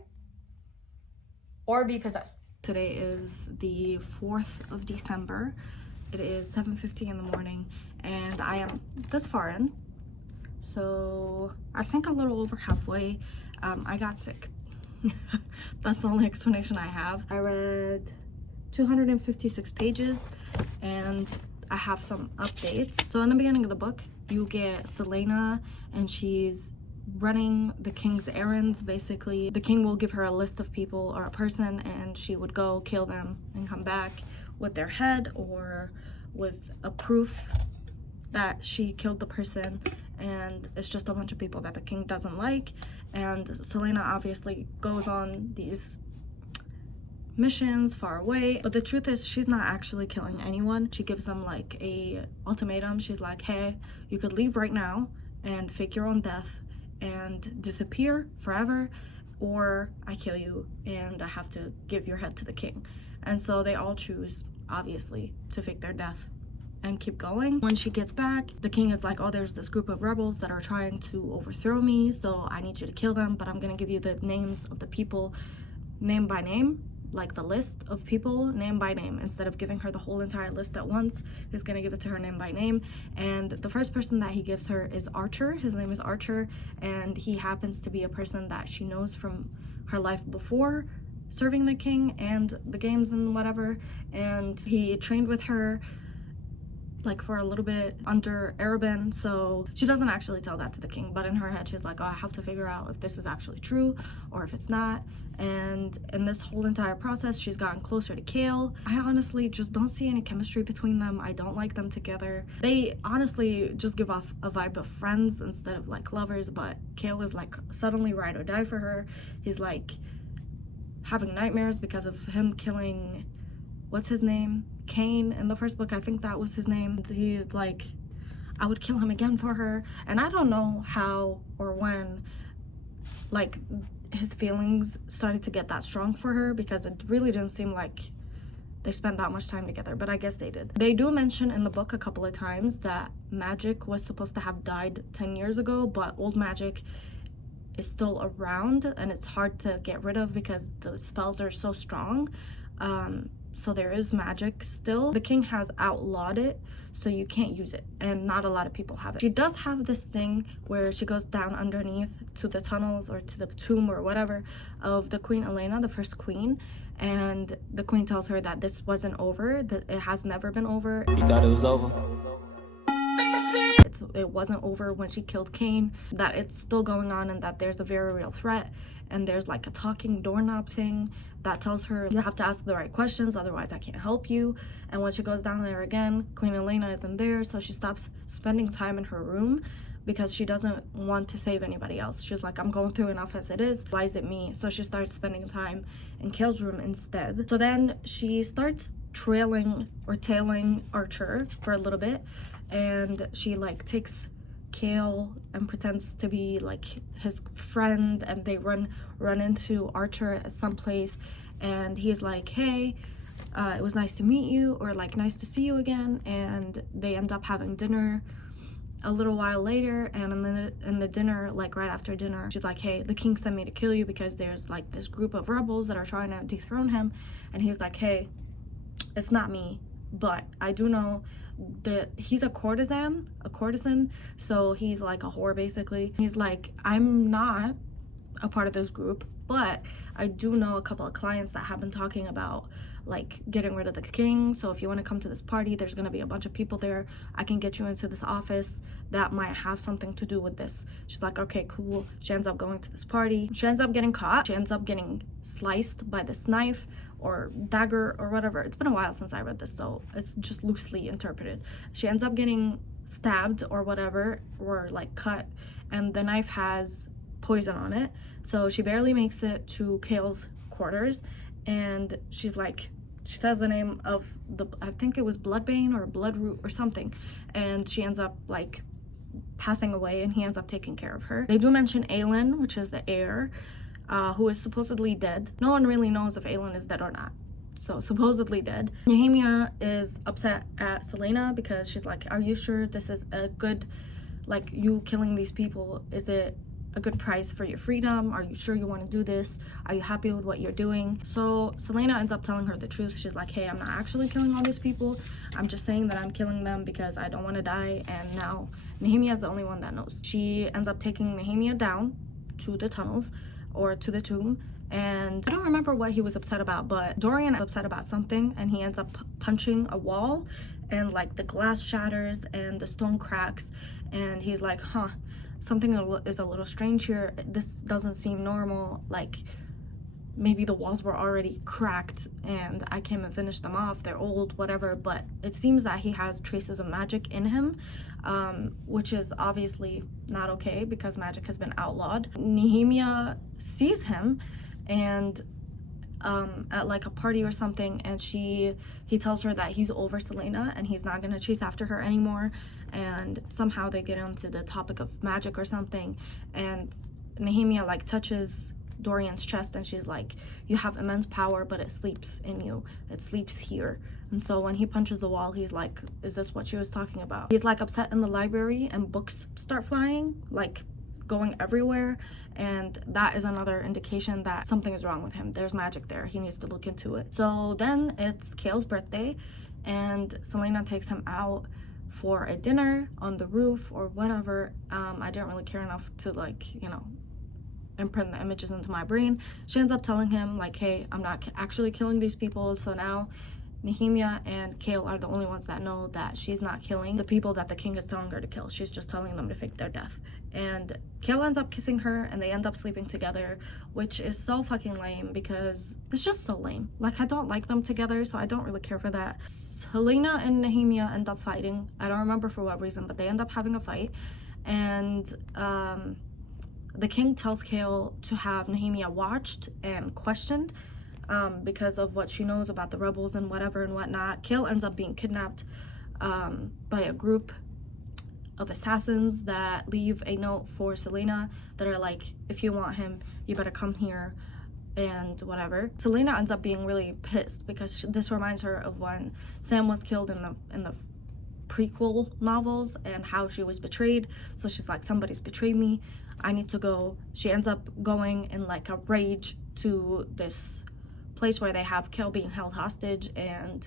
or be possessed. Today is the 4th of December. It is 7:50 in the morning and I am this far in. So I think a little over halfway. I got sick. That's the only explanation I have. I read 256 pages and I have some updates. So in the beginning of the book, you get Selena and she's running the king's errands. Basically, the king will give her a list of people or a person and she would go kill them and come back with their head or with a proof that she killed the person, and it's just a bunch of people that the king doesn't like. And Selena obviously goes on these missions far away, but the truth is she's not actually killing anyone. She gives them like a ultimatum. She's like, hey, you could leave right now and fake your own death and disappear forever, or I kill you and I have to give your head to the king. And so they all choose, obviously, to fake their death and keep going. When she gets back, the king is like, oh, there's this group of rebels that are trying to overthrow me, so I need you to kill them, but I'm gonna give you the names of the people name by name, like the list of people name by name. Instead of giving her the whole entire list at once, he's gonna give it to her name by name. And the first person that he gives her is Archer. His name is Archer, and he happens to be a person that she knows from her life before serving the king and the games and whatever. And he trained with her like for a little bit under Arabin, so she doesn't actually tell that to the king, but in her head she's like, oh, I have to figure out if this is actually true or if it's not. And in this whole entire process, she's gotten closer to Kale. I honestly just don't see any chemistry between them. I don't like them together. They honestly just give off a vibe of friends instead of like lovers, but Kale is like suddenly ride or die for her. He's like having nightmares because of him killing, what's his name? Cain in the first book, I think that was his name. He's like, I would kill him again for her. And I don't know how or when like his feelings started to get that strong for her, because it really didn't seem like they spent that much time together, but I guess they did. They do mention in the book a couple of times that magic was supposed to have died 10 years ago, but old magic is still around and it's hard to get rid of because the spells are so strong. So there is magic still. The king has outlawed it, so you can't use it, and not a lot of people have it. She does have this thing where she goes down underneath to the tunnels or to the tomb or whatever of the Queen Elena, the first queen, and the queen tells her that this wasn't over, that it has never been over. You thought it was over? It wasn't over when she killed Cain, that it's still going on, and that there's a very real threat. And there's like a talking doorknob thing that tells her you have to ask the right questions, otherwise I can't help you. And when she goes down there again, Queen Elena isn't there, so she stops spending time in her room because she doesn't want to save anybody else. She's like, I'm going through enough as it is, why is it me? So she starts spending time in Kale's room instead. So then she starts trailing or tailing Archer for a little bit, and she like takes Kale and pretends to be like his friend, and they run into Archer at some place, and he's like, hey, it was nice to meet you, or like nice to see you again. And they end up having dinner a little while later, and in the dinner, like right after dinner, she's like, hey, the king sent me to kill you because there's like this group of rebels that are trying to dethrone him. And he's like, hey, it's not me, but I do know that he's a courtesan, so he's like a whore basically. He's like, I'm not a part of this group, but I do know a couple of clients that have been talking about like getting rid of the king, so if you want to come to this party, there's gonna be a bunch of people there, I can get you into this office that might have something to do with this. She's like, okay, cool. She ends up going to this party. She ends up getting caught. She ends up getting sliced by this knife or dagger or whatever. It's been a while since I read this, so it's just loosely interpreted. She ends up getting stabbed or whatever, or like cut, and the knife has poison on it, so she barely makes it to Kale's quarters. And she's like, she says the name of the, I think it was Bloodbane or Bloodroot or something, and she ends up like passing away, and he ends up taking care of her. They do mention Aelin, which is the heir, who is supposedly dead. No one really knows if Aelin is dead or not, so supposedly dead. Nehemia is upset at Selena because she's like, are you sure this is a good, like, you killing these people, is it a good price for your freedom? Are you sure you want to do this? Are you happy with what you're doing? So Selena ends up telling her the truth. She's like, hey, I'm not actually killing all these people. I'm just saying that I'm killing them because I don't want to die. And now Nehemia is the only one that knows. She ends up taking Nehemia down to the tunnels or to the tomb. And I don't remember what he was upset about, but Dorian is upset about something, and he ends up punching a wall, and like the glass shatters and the stone cracks, and he's like, huh, something is a little strange here. This doesn't seem normal. Like maybe the walls were already cracked and I came and finished them off. They're old, whatever. But it seems that he has traces of magic in him, which is obviously not okay because magic has been outlawed. Nehemia sees him and at like a party or something, and he tells her that he's over Selena and he's not gonna chase after her anymore, and somehow they get onto the topic of magic or something, and Nehemia like touches Dorian's chest and she's like, you have immense power, but it sleeps in you. It sleeps here. And so when he punches the wall, he's like, is this what she was talking about? He's like upset in the library and books start flying, like going everywhere, and that is another indication that something is wrong with him. There's magic there. He needs to look into it. So then it's Kale's birthday and Selena takes him out for a dinner on the roof or whatever. I didn't really care enough to like, you know, imprint the images into my brain. She ends up telling him like, hey, I'm not actually killing these people. So now Nehemia and Kale are the only ones that know that she's not killing the people that the king is telling her to kill. She's just telling them to fake their death. And Kale ends up kissing her and they end up sleeping together, which is so fucking lame because it's just so lame. Like, I don't like them together, so I don't really care for that. Helena and Nehemia end up fighting. I don't remember for what reason, but they end up having a fight. And the king tells Kale to have Nehemia watched and questioned because of what she knows about the rebels and whatever and whatnot. Kale ends up being kidnapped by a group of assassins that leave a note for Selena that are like, if you want him, you better come here and whatever. Selena ends up being really pissed because this reminds her of when Sam was killed in the prequel novels and how she was betrayed. So she's like, somebody's betrayed me, I need to go. She ends up going in like a rage to this place where they have Kale being held hostage, and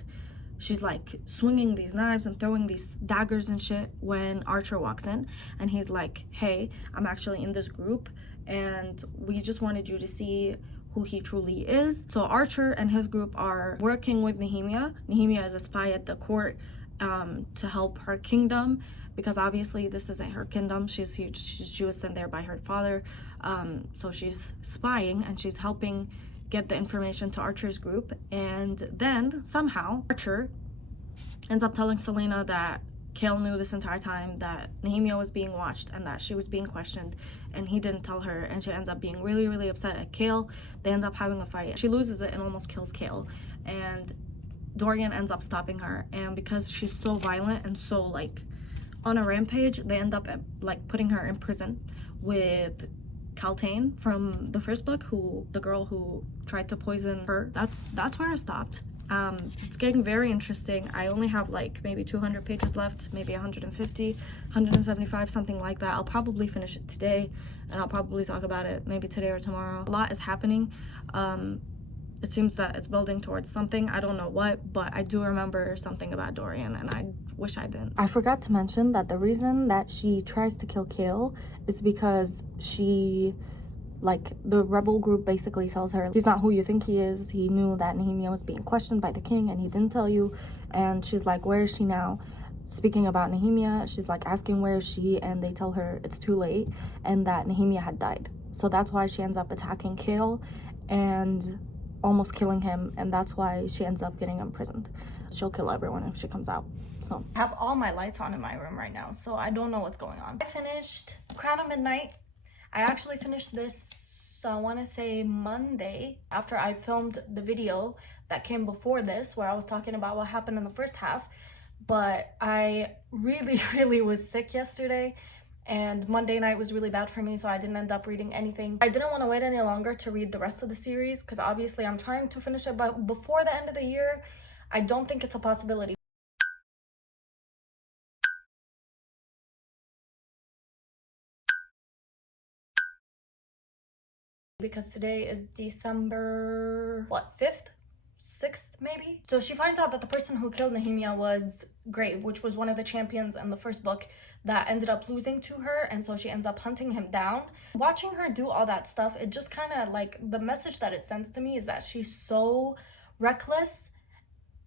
she's like swinging these knives and throwing these daggers and shit when Archer walks in, and he's like, hey, I'm actually in this group and we just wanted you to see who he truly is. So Archer and his group are working with Nehemia. Nehemia is a spy at the court to help her kingdom, because obviously this isn't her kingdom. She was sent there by her father, so she's spying and she's helping get the information to Archer's group. And then somehow Archer ends up telling Selena that Kale knew this entire time that Nehemia was being watched and that she was being questioned, and he didn't tell her, and she ends up being really, really upset at Kale. They end up having a fight. She loses it and almost kills Kale, and Dorian ends up stopping her, and because she's so violent and so like on a rampage, they end up like putting her in prison with Caltaine from the first book, the girl who tried to poison her. That's where I stopped. It's getting very interesting. I only have like maybe 200 pages left, maybe 150, 175, something like that. I'll probably finish it today, and I'll probably talk about it maybe today or tomorrow. A lot is happening. It seems that it's building towards something. I don't know what, but I do remember something about Dorian, and I wish I didn't. I forgot to mention that the reason that she tries to kill Kale is because the rebel group basically tells her, he's not who you think he is. He knew that Nehemia was being questioned by the king and he didn't tell you. And she's like, where is she now? Speaking about Nehemia, she's like asking where is she, and they tell her it's too late and that Nehemia had died. So that's why she ends up attacking Kale and almost killing him, and that's why she ends up getting imprisoned. She'll kill everyone if she comes out. So I have all my lights on in my room right now, so I don't know what's going on. I finished Crown of Midnight. I actually finished this, I want to say Monday, after I filmed the video that came before this where I was talking about what happened in the first half. But I really was sick yesterday, and Monday night was really bad for me, so I didn't end up reading anything. I didn't want to wait any longer to read the rest of the series because obviously I'm trying to finish it before the end of the year. I don't think it's a possibility. because today is December, what, 5th? 6th maybe? So she finds out that the person who killed Nehemia was Grave, which was one of the champions in the first book that ended up losing to her, and so she ends up hunting him down. Watching her do all that stuff, it just kind of like, the message that it sends to me is that she's so reckless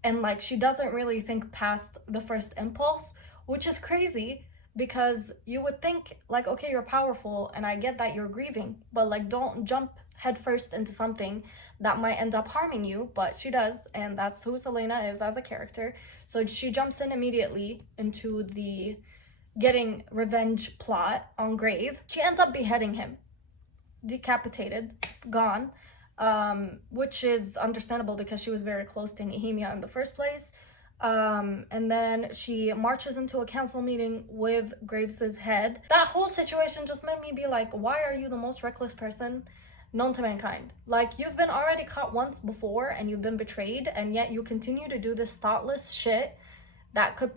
and like she doesn't really think past the first impulse, which is crazy because you would think like, okay, you're powerful and I get that you're grieving, but like don't jump headfirst into something that might end up harming you. But she does, and that's who Selena is as a character. So she jumps in immediately into the getting revenge plot on Grave. She ends up beheading him, decapitated, gone, which is understandable because she was very close to Nehemia in the first place. And then she marches into a council meeting with Graves's head. That whole situation just made me be like, why are you the most reckless person known to mankind? Like, you've been already caught once before and you've been betrayed, and yet you continue to do this thoughtless shit that could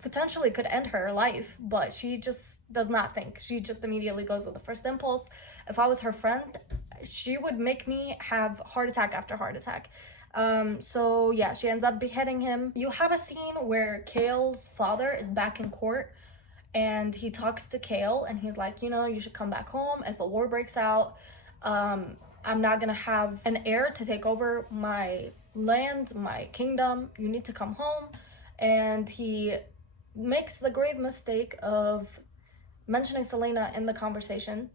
potentially could end her life. But she just does not think. She just immediately goes with the first impulse. If I was her friend, she would make me have heart attack after heart attack. So yeah, she ends up beheading him. You have a scene where Kale's father is back in court and he talks to Kale and he's like, you know, you should come back home. If a war breaks out, I'm not gonna have an heir to take over my land, my kingdom. You need to come home. And he makes the grave mistake of mentioning Selena in the conversation,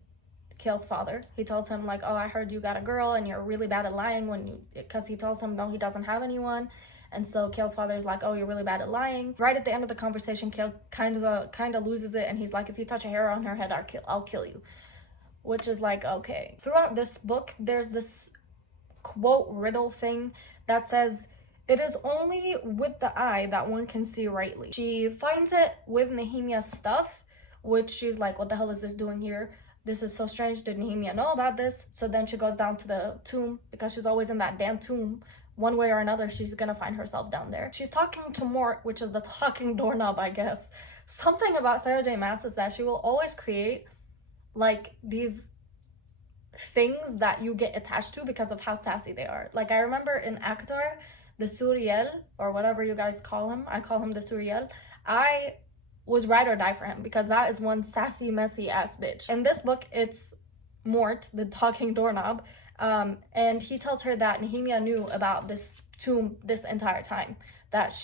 Kale's father. He tells him like, oh, I heard you got a girl and you're really bad at lying, because he tells him no, he doesn't have anyone. And so Kale's father is like, oh, you're really bad at lying. Right at the end of the conversation, Kale kind of loses it and he's like, if you touch a hair on her head, I'll kill you. Which is like, okay. Throughout this book, there's this quote riddle thing that says, it is only with the eye that one can see rightly. She finds it with Nehemia's stuff, which she's like, what the hell is this doing here? This is so strange. Did Nehemia know about this? So then she goes down to the tomb because she's always in that damn tomb. One way or another, she's gonna find herself down there. She's talking to Mort, which is the talking doorknob, I guess. Something about Sarah J. Maas is that she will always create like these things that you get attached to because of how sassy they are. Like, I remember in Akatar, the Suriel, or whatever you guys call him, I call him the Suriel, I was ride or die for him because that is one sassy, messy ass bitch. In this book, it's Mort, the talking doorknob, and he tells her that Nehemia knew about this tomb this entire time, that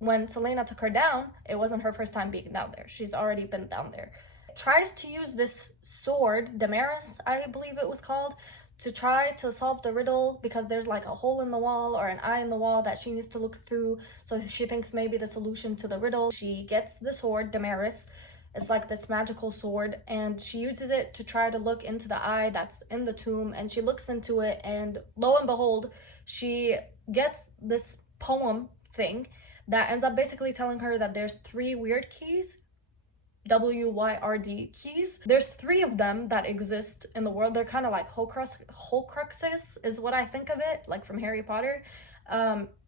when Selena took her down, it wasn't her first time being down there. She's already been down there. Tries to use this sword, Damaris, I believe it was called, to try to solve the riddle because there's like a hole in the wall or an eye in the wall that she needs to look through. So she thinks maybe the solution to the riddle. She gets the sword, Damaris. It's like this magical sword, and she uses it to try to look into the eye that's in the tomb, and she looks into it, and lo and behold, she gets this poem thing that ends up basically telling her that there's 3 weird keys, WYRD keys. There's 3 of them that exist in the world. They're kind of like Horcruxes is what I think of it, like from Harry Potter.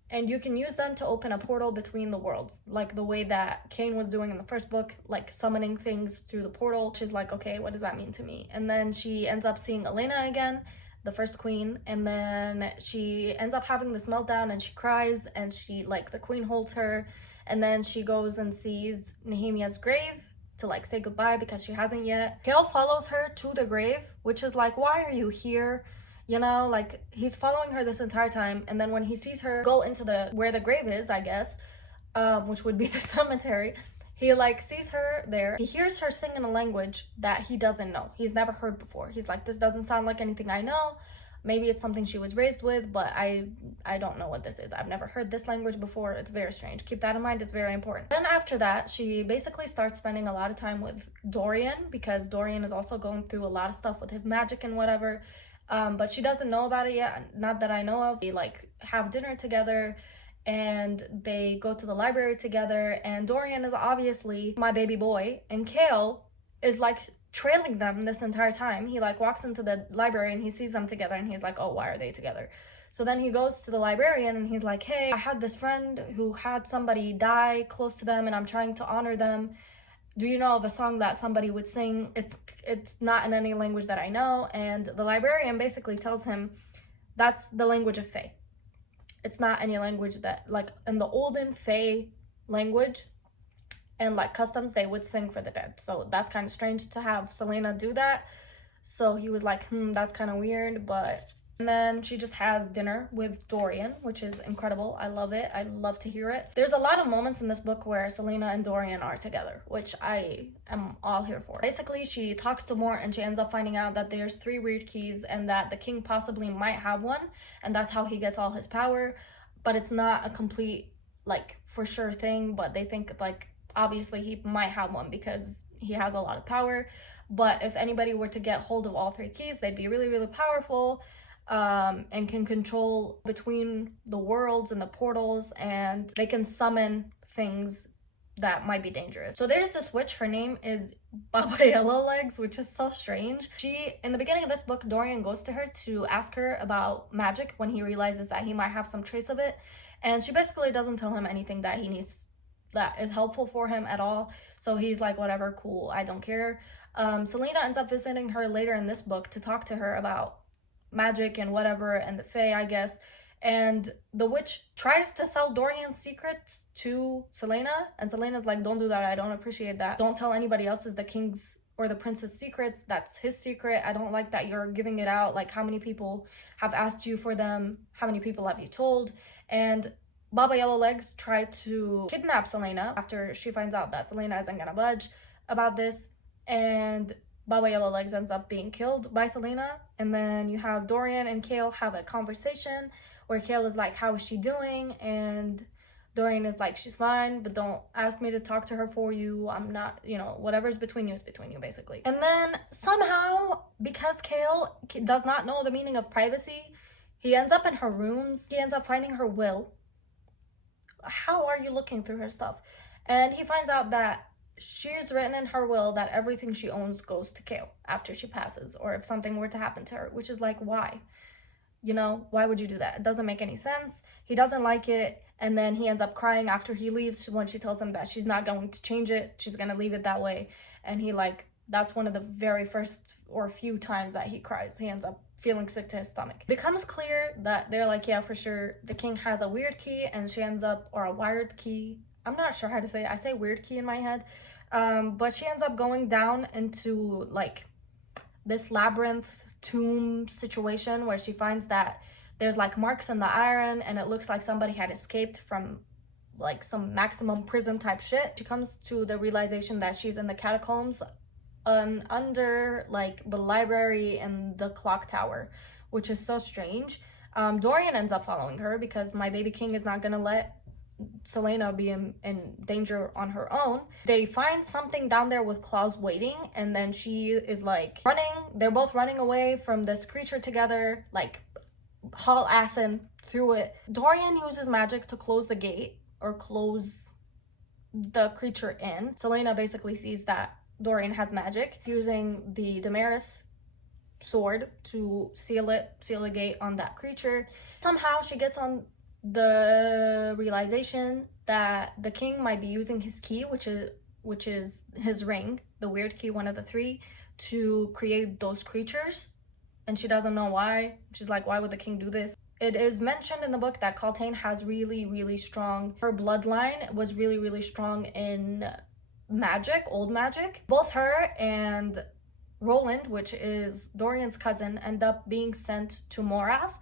And you can use them to open a portal between the worlds, like the way that Cain was doing in the first book, like summoning things through the portal. She's like, okay, what does that mean to me? And then she ends up seeing Elena again, the first queen, and then she ends up having this meltdown and she cries, and the queen holds her, and then she goes and sees Nehemia's grave to like say goodbye because she hasn't yet. Kale follows her to the grave, which is like, why are you here? You know, like, he's following her this entire time, and then when he sees her go into where the grave is, I guess, which would be the cemetery, he like sees her there. He hears her sing in a language that he doesn't know. He's never heard before. He's like, this doesn't sound like anything I know. Maybe it's something she was raised with, but I don't know what this is. I've never heard this language before. It's very strange. Keep that in mind. It's very important. Then after that, she basically starts spending a lot of time with Dorian, because Dorian is also going through a lot of stuff with his magic and whatever. But she doesn't know about it yet, not that I know of. They like have dinner together and they go to the library together, and Dorian is obviously my baby boy, and Kale is like trailing them this entire time. He like walks into the library and he sees them together and he's like, oh, why are they together? So then he goes to the librarian and he's like, hey, I had this friend who had somebody die close to them and I'm trying to honor them. do you know of a song that somebody would sing? It's not in any language that I know. And the librarian basically tells him that's the language of Fae. It's not any language that, like, in the olden Fae language and like customs, they would sing for the dead. So that's kind of strange to have Selena do that. So he was like, that's kind of weird. But and then she just has dinner with Dorian, which is incredible. I love it. I love to hear it. There's a lot of moments in this book where Selena and Dorian are together, which I am all here for. Basically, she talks to Mort and she ends up finding out that there's 3 weird keys and that the king possibly might have one, and that's how he gets all his power. But it's not a complete, like, for sure thing, but they think, like, obviously he might have one because he has a lot of power. But if anybody were to get hold of all 3 keys, they'd be really, really powerful, and can control between the worlds and the portals, and they can summon things that might be dangerous. So there's this witch, her name is Baba Yellowlegs, which is so strange. In the beginning of this book, Dorian goes to her to ask her about magic when he realizes that he might have some trace of it, and she basically doesn't tell him anything that he needs that is helpful for him at all. So he's like, whatever, cool, I don't care. Selena ends up visiting her later in this book to talk to her about magic and whatever, and the Fae, I guess. And the witch tries to sell Dorian's secrets to Selena, and Selena's like, don't do that, I don't appreciate that. Don't tell anybody else's the king's or the prince's secrets. That's his secret. I don't like that you're giving it out. Like, how many people have asked you for them? How many people have you told? And Baba Yellowlegs tried to kidnap Selena after she finds out that Selena isn't gonna budge about this, and Baba Yellowlegs ends up being killed by Selena. And then you have Dorian and Kale have a conversation where Kale is like, how is she doing? And Dorian is like, she's fine, but don't ask me to talk to her for you. I'm not, whatever's between you is between you, basically. And then somehow, because Kale does not know the meaning of privacy, he ends up in her rooms. He ends up finding her will. How are you looking through her stuff? And he finds out that she's written in her will that everything she owns goes to Kale after she passes, or if something were to happen to her, which is like, why? Why would you do that? It doesn't make any sense. He doesn't like it, and then he ends up crying after he leaves when she tells him that she's not going to change it. She's going to leave it that way. And that's one of the very first or few times that he cries. He ends up feeling sick to his stomach. It becomes clear that they're like, yeah, for sure, the king has a weird key, and she ends up, or a wired key. I'm not sure how to say it. I say weird key in my head. But she ends up going down into like this labyrinth tomb situation where she finds that there's like marks in the iron, and it looks like somebody had escaped from like some maximum prison type shit. She comes to the realization that she's in the catacombs under like the library and the clock tower, which is so strange. Dorian ends up following her because my baby king is not gonna let Selena be in danger on her own. They find something down there with claws waiting, and then she is like running. They're both running away from this creature together, like haul assing through it. Dorian uses magic to close the gate or close the creature in. Selena basically sees that Dorian has magic, using the Damaris sword to seal the gate on that creature. Somehow she gets on the realization that the king might be using his key, which is his ring, the weird key, one of the 3, to create those creatures, and she doesn't know why. She's like, why would the king do this? It is mentioned in the book that Kaltain has really, really strong, her bloodline was really, really strong in magic, old magic. Both her and Roland, which is Dorian's cousin, end up being sent to Morath,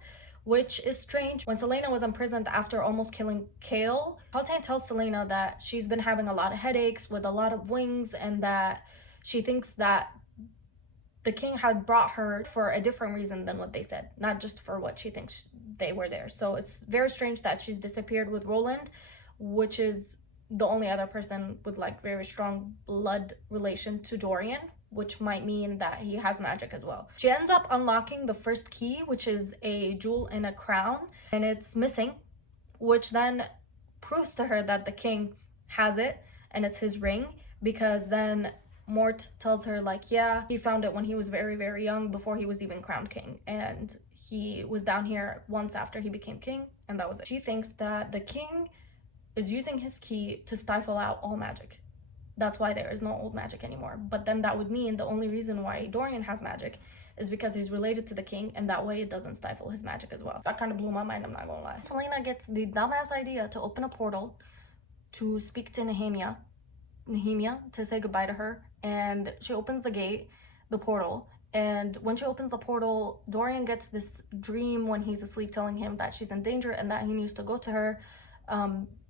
which is strange. When Selena was imprisoned after almost killing Kale, Kaltain tells Selena that she's been having a lot of headaches with a lot of wings, and that she thinks that the king had brought her for a different reason than what they said, not just for what she thinks they were there. So it's very strange that she's disappeared with Roland, which is the only other person with like very strong blood relation to Dorian, which might mean that he has magic as well. She ends up unlocking the first key, which is a jewel in a crown, and it's missing, which then proves to her that the king has it and it's his ring, because then Mort tells her like, yeah, he found it when he was very, very young, before he was even crowned king, and he was down here once after he became king, and that was it. She thinks that the king is using his key to stifle out all magic. That's why there is no old magic anymore. But then that would mean the only reason why Dorian has magic is because he's related to the king, and that way it doesn't stifle his magic as well. That kind of blew my mind, I'm not gonna lie. Selena gets the dumbass idea to open a portal to speak to Nehemia to say goodbye to her, and she opens the portal, and when she opens the portal, Dorian gets this dream when he's asleep telling him that she's in danger and that he needs to go to her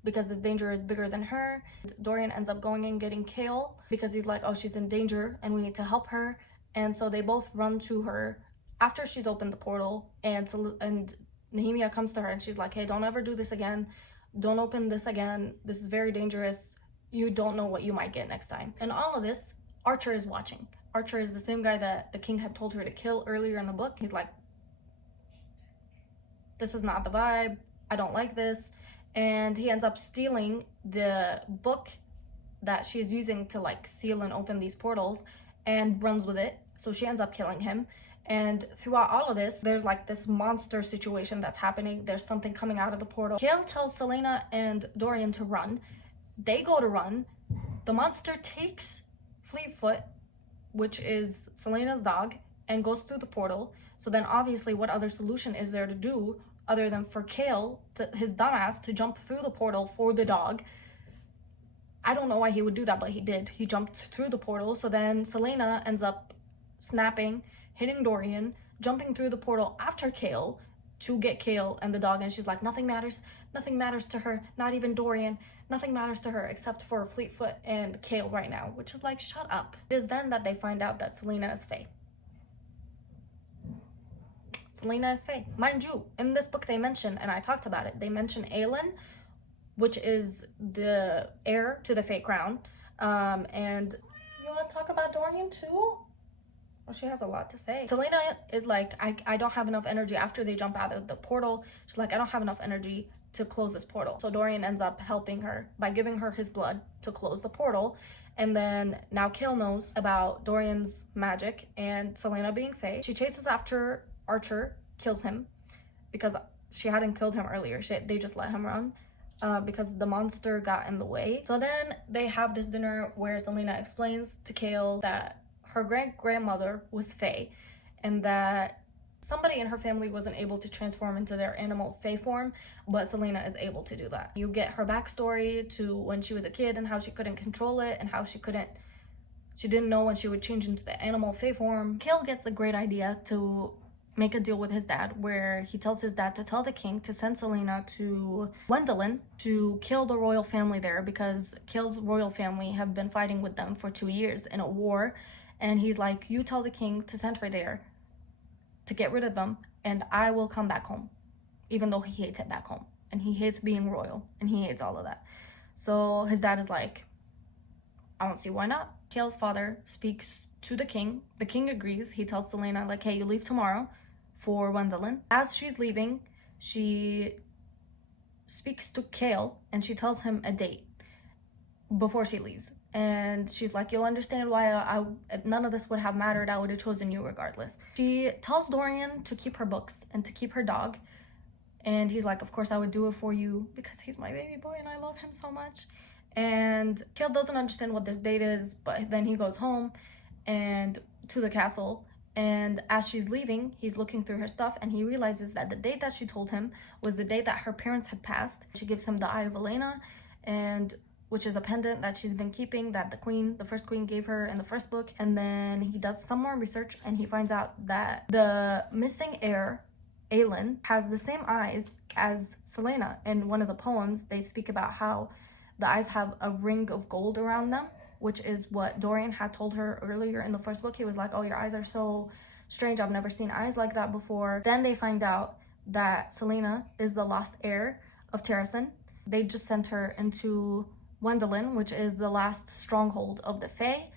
because this danger is bigger than her. Dorian ends up going and getting Kale because he's like, oh, she's in danger and we need to help her. And so they both run to her after she's opened the portal, and Nehemia comes to her and she's like, hey, don't ever do this again. Don't open this again. This is very dangerous. You don't know what you might get next time. And all of this, Archer is watching. Archer is the same guy that the king had told her to kill earlier in the book. He's like, this is not the vibe. I don't like this. And he ends up stealing the book that she's using to like seal and open these portals and runs with it. So she ends up killing him. And throughout all of this, there's like this monster situation that's happening. There's something coming out of the portal. Kale tells Selena and Dorian to run. They go to run. The monster takes Fleetfoot, which is Selena's dog, and goes through the portal. So then obviously what other solution is there to do other than for Kale, his dumbass, to jump through the portal for the dog? I don't know why he would do that, but he did. He jumped through the portal. So then Selena ends up snapping, hitting Dorian, jumping through the portal after Kale to get Kale and the dog, and she's like, nothing matters to her, not even Dorian, nothing matters to her except for Fleetfoot and Kale right now, which is like, shut up. It is then that they find out that Selena is Fae. Selena is Fae. Mind you, in this book they mention, and I talked about it, they mention Aelin, which is the heir to the Fae crown. And you want to talk about Dorian too? Well, she has a lot to say. Selena is like, I don't have enough energy after they jump out of the portal. She's like, I don't have enough energy to close this portal. So Dorian ends up helping her by giving her his blood to close the portal. And then now Kale knows about Dorian's magic and Selena being Fae. She chases after Archer, kills him because she hadn't killed him earlier. They just let him run because the monster got in the way. So then they have this dinner where Selena explains to Kale that her great-grandmother was Fae, and that somebody in her family wasn't able to transform into their animal Fae form, but Selena is able to do that. You get her backstory to when she was a kid and how she couldn't control it and how she didn't know when she would change into the animal Fae form. Kale gets the great idea to make a deal with his dad where he tells his dad to tell the king to send Selena to Wendelin to kill the royal family there, because Kale's royal family have been fighting with them for 2 years in a war. And he's like, you tell the king to send her there to get rid of them, and I will come back home, even though he hates it back home and he hates being royal and he hates all of that. So his dad is like, I don't see why not. Kale's father speaks to the king agrees. He tells Selena like, hey, you leave tomorrow for Wendelin. As she's leaving, she speaks to Kale and she tells him a date before she leaves. And she's like, you'll understand why none of this would have mattered. I would have chosen you regardless. She tells Dorian to keep her books and to keep her dog. And he's like, of course I would do it for you because he's my baby boy and I love him so much. And Kale doesn't understand what this date is, but then he goes home and to the castle. And as she's leaving, he's looking through her stuff and he realizes that the date that she told him was the date that her parents had passed. She gives him the Eye of Elena, and which is a pendant that she's been keeping that the first queen gave her in the first book. And then he does some more research and he finds out that the missing heir, Aelin, has the same eyes as Selena. In one of the poems, they speak about how the eyes have a ring of gold around them, which is what Dorian had told her earlier in the first book. He was like, oh, your eyes are so strange. I've never seen eyes like that before. Then they find out that Selena is the lost heir of Terrasen. They just sent her into Wendelin, which is the last stronghold of the Fae,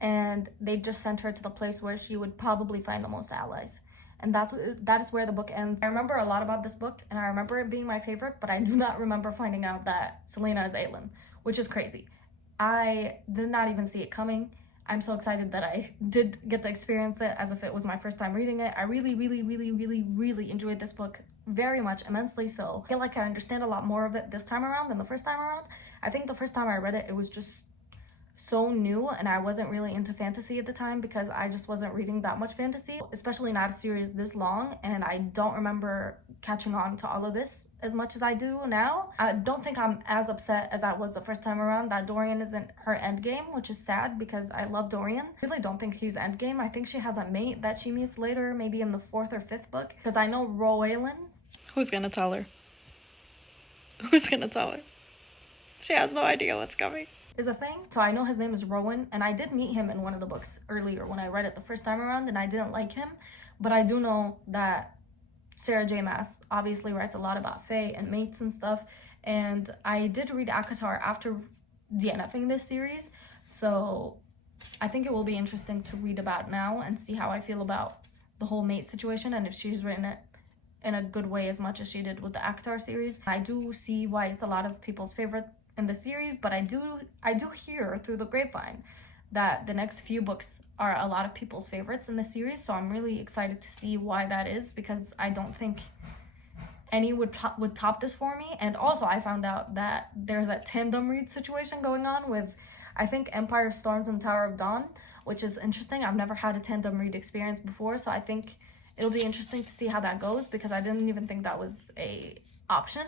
and they just sent her to the place where she would probably find the most allies. And that is where the book ends. I remember a lot about this book, and I remember it being my favorite, but I do not remember finding out that Selena is Aelin, which is crazy. I did not even see it coming. I'm so excited that I did get to experience it as if it was my first time reading it. I really, really, really, really, really enjoyed this book very much, immensely so. I feel like I understand a lot more of it this time around than the first time around. I think the first time I read it, it was just so new and I wasn't really into fantasy at the time because I just wasn't reading that much fantasy, especially not a series this long, and I don't remember catching on to all of this as much as I do now. I don't think I'm as upset as I was the first time around that Dorian isn't her endgame, which is sad because I love Dorian. I really don't think he's endgame. I think she has a mate that she meets later, maybe in the 4th or 5th book, because I know Rowan. Who's gonna tell her? Who's gonna tell her? She has no idea what's coming. Is a thing. So I know his name is Rowan, and I did meet him in one of the books earlier when I read it the first time around, and I didn't like him, but I do know that Sarah J. Maas obviously writes a lot about Fae and mates and stuff, and I did read ACOTAR after DNFing this series, so I think it will be interesting to read about now and see how I feel about the whole mate situation and if she's written it in a good way as much as she did with the ACOTAR series. I do see why it's a lot of people's favorite in the series, but I do hear through the grapevine that the next few books are a lot of people's favorites in the series, so I'm really excited to see why that is, because I don't think any would top this for me. And also I found out that there's a tandem read situation going on with, I think, Empire of Storms and Tower of Dawn, which is interesting. I've never had a tandem read experience before, so I think it'll be interesting to see how that goes, because I didn't even think that was a option.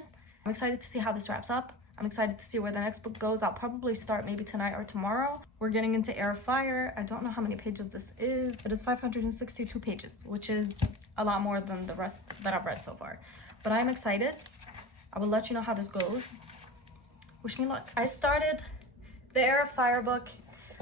I'm excited to see how this wraps up. I'm excited to see where the next book goes. I'll probably start maybe tonight or tomorrow. We're getting into Heir of Fire. I don't know how many pages this is. It is 562 pages, which is a lot more than the rest that I've read so far. But I'm excited. I will let you know how this goes. Wish me luck. I started the Heir of Fire book.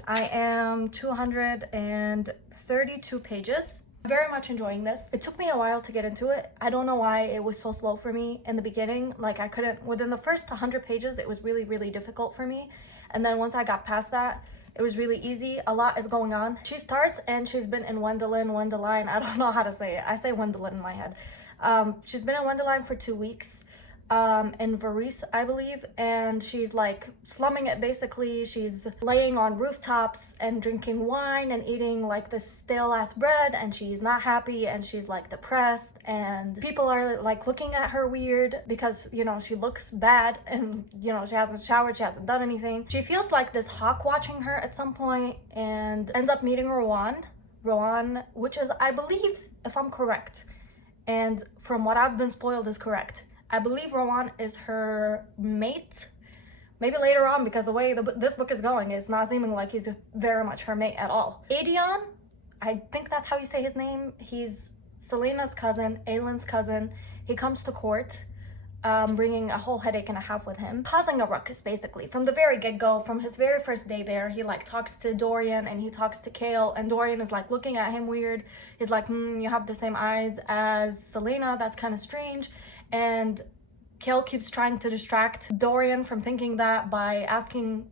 I am 232 pages. Very much enjoying this. It took me a while to get into it. I don't know why it was so slow for me in the beginning. Like, I couldn't, within the first 100 pages, it was really, really difficult for me. And then once I got past that, it was really easy. A lot is going on. She starts and she's been in Wendelin. I don't know how to say it. I say Wendelin in my head. She's been in Wendelin for 2 weeks. In Varese, I believe, and she's like slumming it basically. She's laying on rooftops and drinking wine and eating like this stale ass bread, and she's not happy and she's like depressed, and people are like looking at her weird because, you know, she looks bad and, you know, she hasn't showered, she hasn't done anything. She feels like this hawk watching her at some point and ends up meeting Rowan, which is, I believe, if I'm correct, and from what I've been spoiled is correct, I believe Rowan is her mate. Maybe later on, because the way this book is going, it's not seeming like he's very much her mate at all. Adion, I think that's how you say his name. He's Selena's cousin, Aelin's cousin. He comes to court, bringing a whole headache and a half with him, causing a ruckus basically. From the very get-go, from his very first day there, he like talks to Dorian and he talks to Kale, and Dorian is like looking at him weird. He's like, you have the same eyes as Selena, that's kind of strange. And Kale keeps trying to distract Dorian from thinking that by asking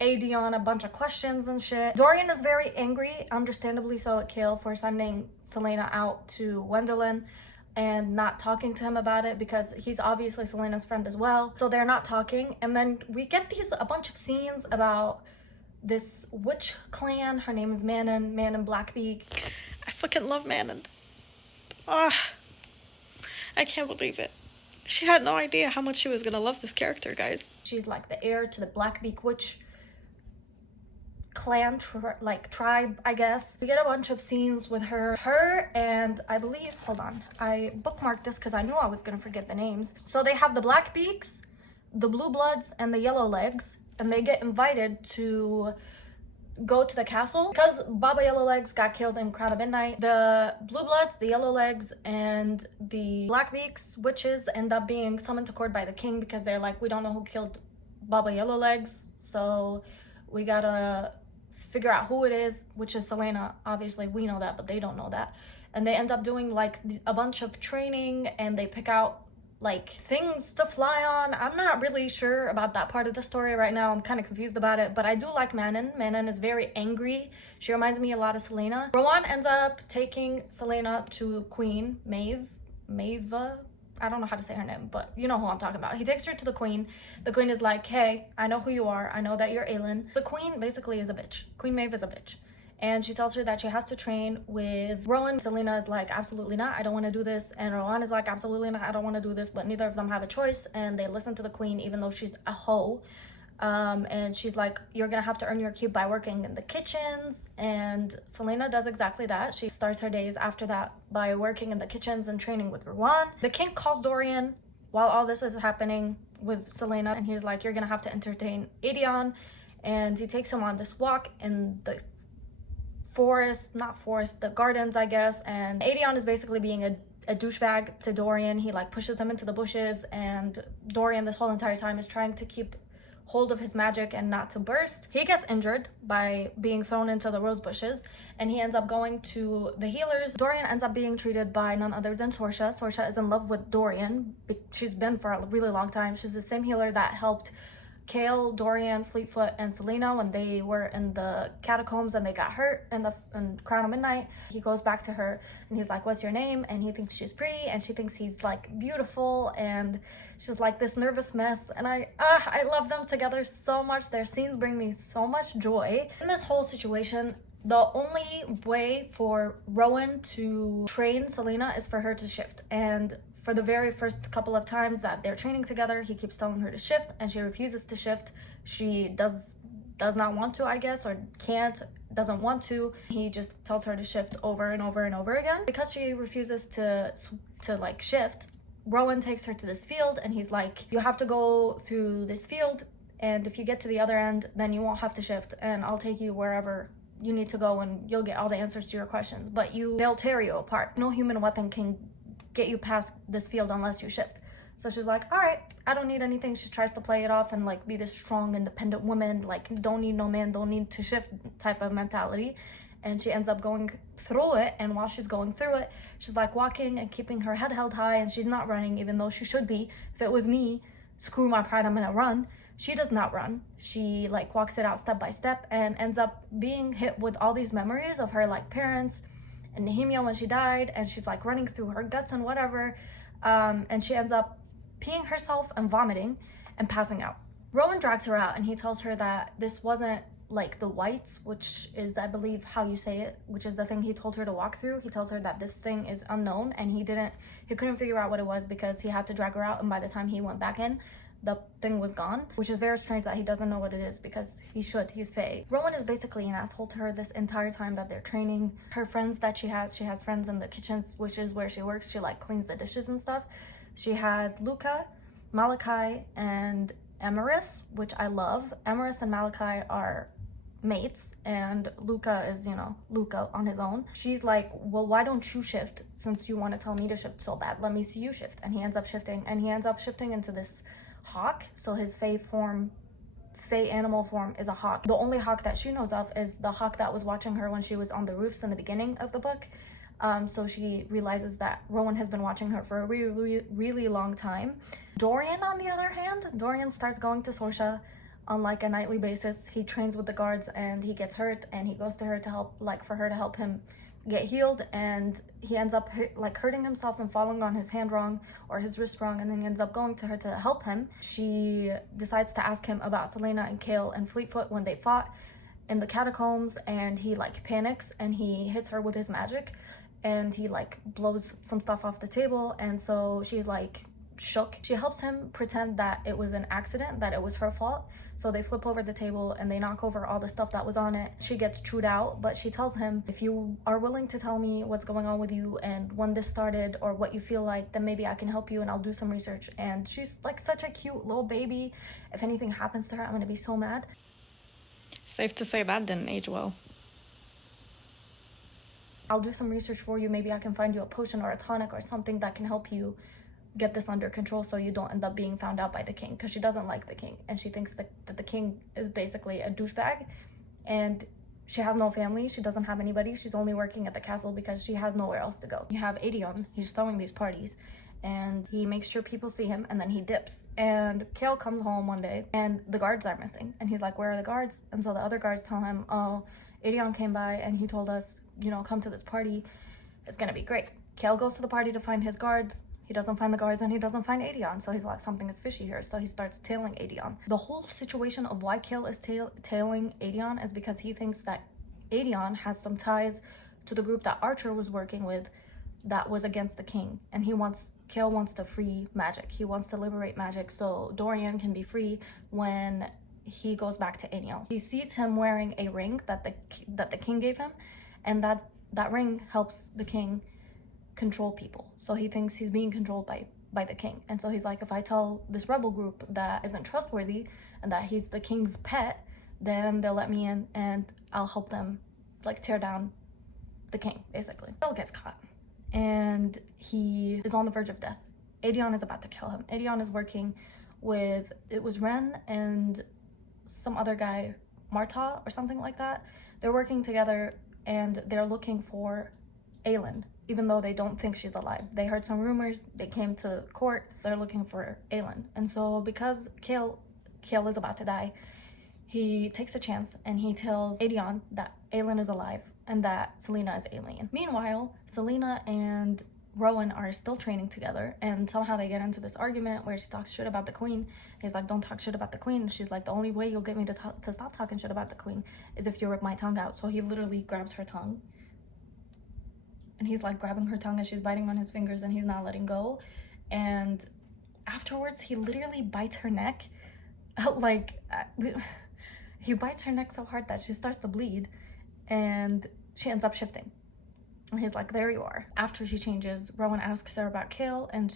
Adion a bunch of questions and shit. Dorian is very angry, understandably so, at Kale for sending Selena out to Wendelin and not talking to him about it, because he's obviously Selena's friend as well. So they're not talking, and then we get a bunch of scenes about this witch clan. Her name is Manon Blackbeak. I fucking love Manon. I can't believe it. She had no idea how much she was gonna love this character, guys. She's like the heir to the Blackbeak witch clan, tribe, I guess. We get a bunch of scenes with her and I believe, hold on, I bookmarked this because I knew I was gonna forget the names. So they have the Blackbeaks, the Blue Bloods, and the Yellow Legs, and they get invited to go to the castle because Baba Yellowlegs got killed in Crown of Midnight. The Blue Bloods, the Yellow Legs, and the Blackbeaks witches end up being summoned to court by the king because they're like, we don't know who killed Baba Yellowlegs, so we gotta figure out who it is, which is Selena. Obviously we know that, but they don't know that. And they end up doing like a bunch of training, and they pick out like things to fly on. I'm not really sure about that part of the story right now. I'm kind of confused about it, but I do like Manon. Manon is very angry. She reminds me a lot of Selena. Rowan ends up taking Selena to Queen Maeve. I don't know how to say her name, but you know who I'm talking about. He takes her to the queen. The queen is like, hey, I know who you are. I know that you're Aelin. The queen basically is a bitch. Queen Maeve is a bitch. And she tells her that she has to train with Rowan. Selena is like, absolutely not, I don't want to do this. And Rowan is like, absolutely not, I don't want to do this. But neither of them have a choice, and they listen to the queen even though she's a hoe. And she's like, you're gonna have to earn your keep by working in the kitchens. And Selena does exactly that. She starts her days after that by working in the kitchens and training with Rowan. The king calls Dorian while all this is happening with Selena, and he's like, you're gonna have to entertain Adion. And he takes him on this walk in the the gardens, I guess. And Adion is basically being a douchebag to Dorian. He like pushes him into the bushes, and Dorian this whole entire time is trying to keep hold of his magic and not to burst. He gets injured by being thrown into the rose bushes, and he ends up going to the healers. Dorian ends up being treated by none other than Sorsha. Sorsha is in love with Dorian. She's been for a really long time. She's the same healer that helped Kale, Dorian, Fleetfoot, and Selena when they were in the catacombs and they got hurt in Crown of Midnight. He goes back to her and he's like, what's your name? And he thinks she's pretty, and she thinks he's like beautiful, and she's like this nervous mess. And I love them together so much. Their scenes bring me so much joy. In this whole situation, the only way for Rowan to train Selena is for her to shift. And for the very first couple of times that they're training together, he keeps telling her to shift, and she refuses to shift. She does not want to, I guess, or doesn't want to. He just tells her to shift over and over and over again. Because she refuses to like shift, Rowan takes her to this field, and he's like, you have to go through this field, and if you get to the other end, then you won't have to shift, and I'll take you wherever you need to go, and you'll get all the answers to your questions, but they'll tear you apart. No human weapon can get you past this field unless you shift. So she's like, all right, I don't need anything. She tries to play it off and like be this strong, independent woman, like don't need no man, don't need to shift type of mentality. And she ends up going through it, and while she's going through it, she's like walking and keeping her head held high, and she's not running, even though she should be. If it was me, screw my pride, I'm gonna run. She does not run. She like walks it out step by step and ends up being hit with all these memories of her like parents and Nehemia when she died, and she's like running through her guts and whatever, and she ends up peeing herself and vomiting and passing out. Rowan drags her out, and he tells her that this wasn't like the whites, which is, I believe, how you say it, which is the thing he told her to walk through. He tells her that this thing is unknown, and he couldn't figure out what it was because he had to drag her out, and by the time he went back in, the thing was gone, which is very strange that he doesn't know what it is because he's Fae. Rowan is basically an asshole to her this entire time that they're training. Her friends that she has friends in the kitchens, which is where she works. She like cleans the dishes and stuff. She has Luca, Malachi, and Emerus, which I love. Emerus and Malachi are mates, and Luca is, Luca on his own. She's like, well, why don't you shift since you want to tell me to shift so bad? Let me see you shift. And he ends up shifting, into this hawk. So his Fae animal form is a hawk. The only hawk that she knows of is the hawk that was watching her when she was on the roofs in the beginning of the book. So she realizes that Rowan has been watching her for a really long time. Dorian, on the other hand, starts going to Sorsha on like a nightly basis. He trains with the guards, and he gets hurt, and he goes to her to help, like for her to help him get healed, and he ends up hurting himself and falling on his hand wrong or his wrist wrong, and then he ends up going to her to help him. She decides to ask him about Selena and Kale and Fleetfoot when they fought in the catacombs, and he like panics and he hits her with his magic, and he like blows some stuff off the table, and so she's like shook. She helps him pretend that it was an accident, that it was her fault. So they flip over the table and they knock over all the stuff that was on it. She gets chewed out, but she tells him, if you are willing to tell me what's going on with you and when this started or what you feel like, then maybe I can help you and I'll do some research. And she's like such a cute little baby. If anything happens to her, I'm gonna be so mad. Safe to say that didn't age well. I'll do some research for you. Maybe I can find you a potion or a tonic or something that can help you get this under control so you don't end up being found out by the king, because she doesn't like the king and she thinks that the king is basically a douchebag, and she has no family. She doesn't have anybody. She's only working at the castle because she has nowhere else to go. You have Adion. He's throwing these parties and he makes sure people see him, and then he dips. And Kale comes home one day and the guards are missing, and he's like, where are the guards? And so the other guards tell him, oh, Adion came by and he told us, come to this party, it's gonna be great. Kale goes to the party to find his guards. He doesn't find the guards and he doesn't find Adion, so he's like, something is fishy here. So he starts tailing Adion. The whole situation of why Kale is tailing Adion is because he thinks that Adion has some ties to the group that Archer was working with that was against the king, and Kale wants to free magic. He wants to liberate magic so Dorian can be free when he goes back to Eniel. He sees him wearing a ring that the king gave him, and that ring helps the king control people. So he thinks he's being controlled by the king. And so he's like, if I tell this rebel group that isn't trustworthy and that he's the king's pet, then they'll let me in and I'll help them like tear down the king, basically. Bill gets caught and he is on the verge of death. Aedion is about to kill him. Aedion is working with, it was Ren and some other guy, Marta or something like that. They're working together and they're looking for Aelin, even though they don't think she's alive. They heard some rumors, they came to court, they're looking for Aelin. And so because Chaol is about to die, he takes a chance and he tells Aedion that Aelin is alive and that Selena is alien. Meanwhile, Selena and Rowan are still training together, and somehow they get into this argument where she talks shit about the queen. He's like, don't talk shit about the queen. And she's like, the only way you'll get me to stop talking shit about the queen is if you rip my tongue out. So he literally grabs her tongue, and he's like grabbing her tongue as she's biting on his fingers, and he's not letting go. And afterwards, he literally bites her neck. Like, he bites her neck so hard that she starts to bleed, and she ends up shifting. And he's like, there you are. After she changes, Rowan asks her about Chaol, and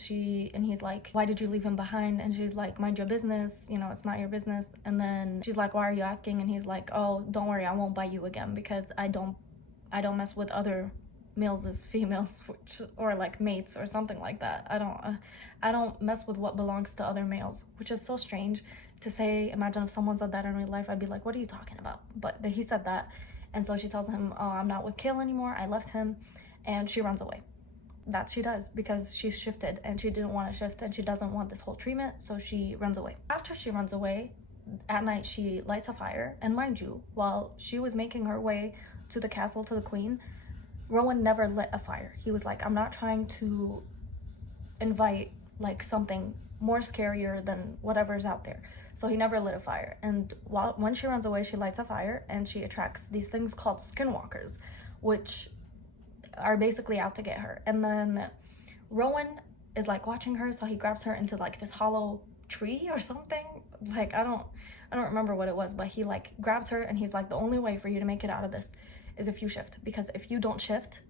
he's like, why did you leave him behind? And she's like, mind your business, you know, it's not your business. And then she's like, why are you asking? And he's like, oh, don't worry, I won't bite you again, because I don't mess with other males as females, or like mates or something like that. I don't mess with what belongs to other males, which is so strange to say. Imagine if someone said that in real life, I'd be like, what are you talking about? But he said that. And so she tells him, oh, I'm not with Chaol anymore, I left him, and she runs away. That she does, because she's shifted and she didn't want to shift and she doesn't want this whole treatment, so she runs away. After she runs away, at night she lights a fire, and mind you, while she was making her way to the castle, to the queen, Rowan never lit a fire. He was like, I'm not trying to invite like something more scarier than whatever's out there. So he never lit a fire. And when she runs away, she lights a fire and she attracts these things called skinwalkers, which are basically out to get her. And then Rowan is like watching her, so he grabs her into like this hollow tree or something. Like, I don't remember what it was, but he like grabs her and he's like, the only way for you to make it out of this is if you shift, because if you don't shift,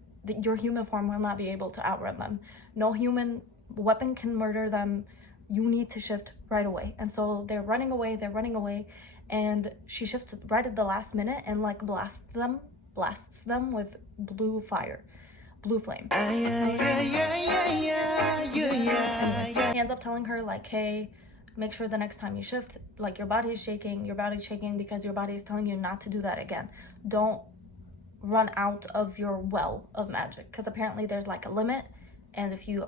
your human form will not be able to outrun them. No human weapon can murder them. You need to shift right away. And so they're running away, and she shifts right at the last minute and like blasts them with blue flame. He ends up telling her like, hey, make sure the next time you shift, like your body's shaking because your body is telling you not to do that again. Don't run out of your well of magic, because apparently there's like a limit, and if you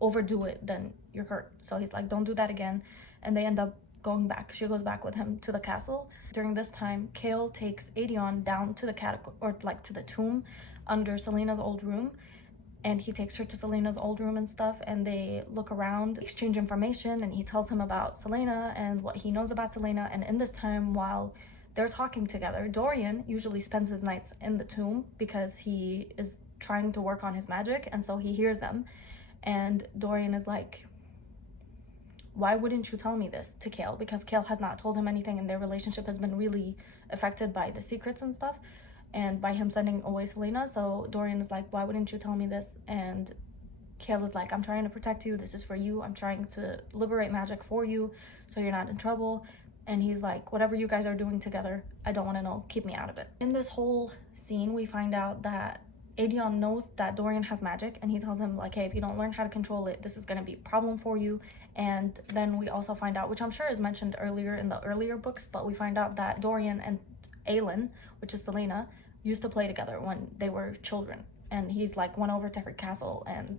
overdo it, then you're hurt. So he's like, don't do that again. And they end up going back. She goes back with him to the castle. During this time, Chaol takes Aedion down to the or like to the tomb under Selena's old room, and he takes her to Selena's old room and stuff, and they look around, exchange information, and he tells him about Selena and what he knows about Selena. And in this time, while they're talking together, Dorian usually spends his nights in the tomb because he is trying to work on his magic, and so he hears them. And Dorian is like, why wouldn't you tell me this to Chaol? Because Chaol has not told him anything, and their relationship has been really affected by the secrets and stuff, and by him sending away Selena. So Dorian is like, why wouldn't you tell me this? And Chaol is like, I'm trying to protect you. This is for you. I'm trying to liberate magic for you so you're not in trouble. And he's like, whatever you guys are doing together, I don't want to know. Keep me out of it. In this whole scene, we find out that Aedion knows that Dorian has magic, and he tells him like, hey, if you don't learn how to control it, this is going to be a problem for you. And then we also find out, which I'm sure is mentioned earlier in the earlier books, but we find out that Dorian and Aelin, which is Selena, used to play together when they were children. And he's like went over to her castle, and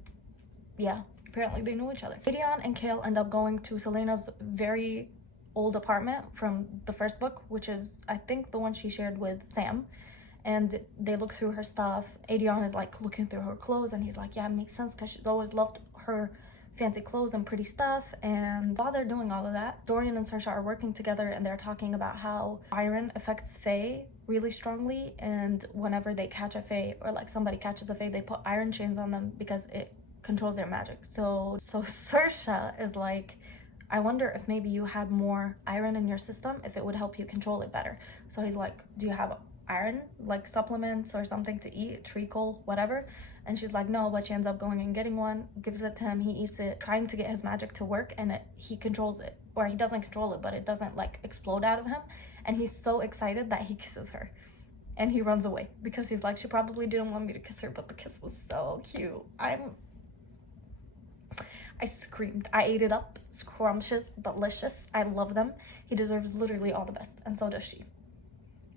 yeah, apparently they knew each other. Aedion and Chaol end up going to Selena's very old apartment from the first book, which is I think the one she shared with Sam. And they look through her stuff. Aedion is like looking through her clothes, and he's like, yeah, it makes sense, because she's always loved her fancy clothes and pretty stuff. And while they're doing all of that, Dorian and Saoirse are working together, and they're talking about how iron affects Fae really strongly, and whenever they catch a Fae, or like somebody catches a Fae, they put iron chains on them because it controls their magic. So Saoirse is like, I wonder if maybe you had more iron in your system, if it would help you control it better. So he's like, do you have iron, like supplements or something to eat, treacle, whatever? And she's like, no, but she ends up going and getting one, gives it to him, he eats it, trying to get his magic to work, and he controls it. Or he doesn't control it, but it doesn't like explode out of him. And he's so excited that he kisses her. And he runs away because he's like, she probably didn't want me to kiss her, but the kiss was so cute. I screamed. I ate it up. Scrumptious, delicious. I love them. He deserves literally all the best, and so does she.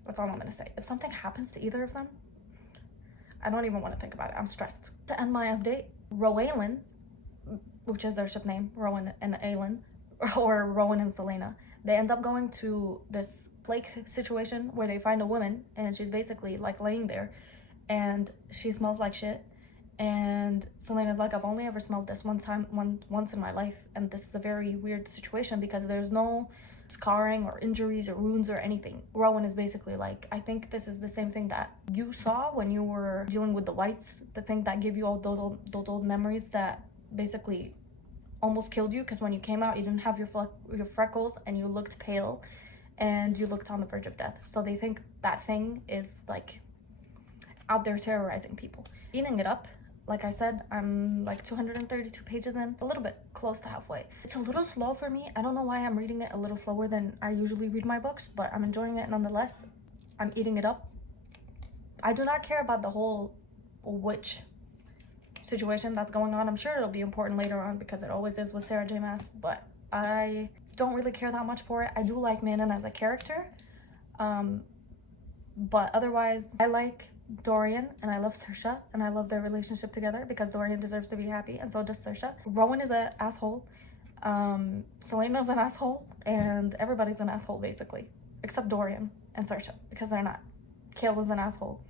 That's all I'm gonna say. If something happens to either of them, I don't even want to think about it. I'm stressed. To end my update, Rowan, which is their ship name, Rowan and Aelin, or Rowan and Selena, they end up going to this lake situation where they find a woman, and she's basically like laying there, and she smells like shit. And Selena's like, I've only ever smelled this once in my life, and this is a very weird situation because there's no scarring or injuries or wounds or anything. Rowan is basically like, I think this is the same thing that you saw when you were dealing with the whites, the thing that gave you all those old memories that basically almost killed you, because when you came out you didn't have your freckles and you looked pale and you looked on the verge of death. So they think that thing is like out there terrorizing people. Eating it up. Like I said, I'm like 232 pages in, a little bit close to halfway. It's a little slow for me. I don't know why I'm reading it a little slower than I usually read my books, but I'm enjoying it nonetheless. I'm eating it up. I do not care about the whole witch situation that's going on. I'm sure it'll be important later on because it always is with Sarah J Maas, but I don't really care that much for it. I do like Manon as a character, but otherwise I like Dorian and I love Saoirse, and I love their relationship together because Dorian deserves to be happy and so does Saoirse. Rowan is an asshole, Selena's an asshole, and everybody's an asshole basically, except Dorian and Saoirse, because they're not. Kale is an asshole,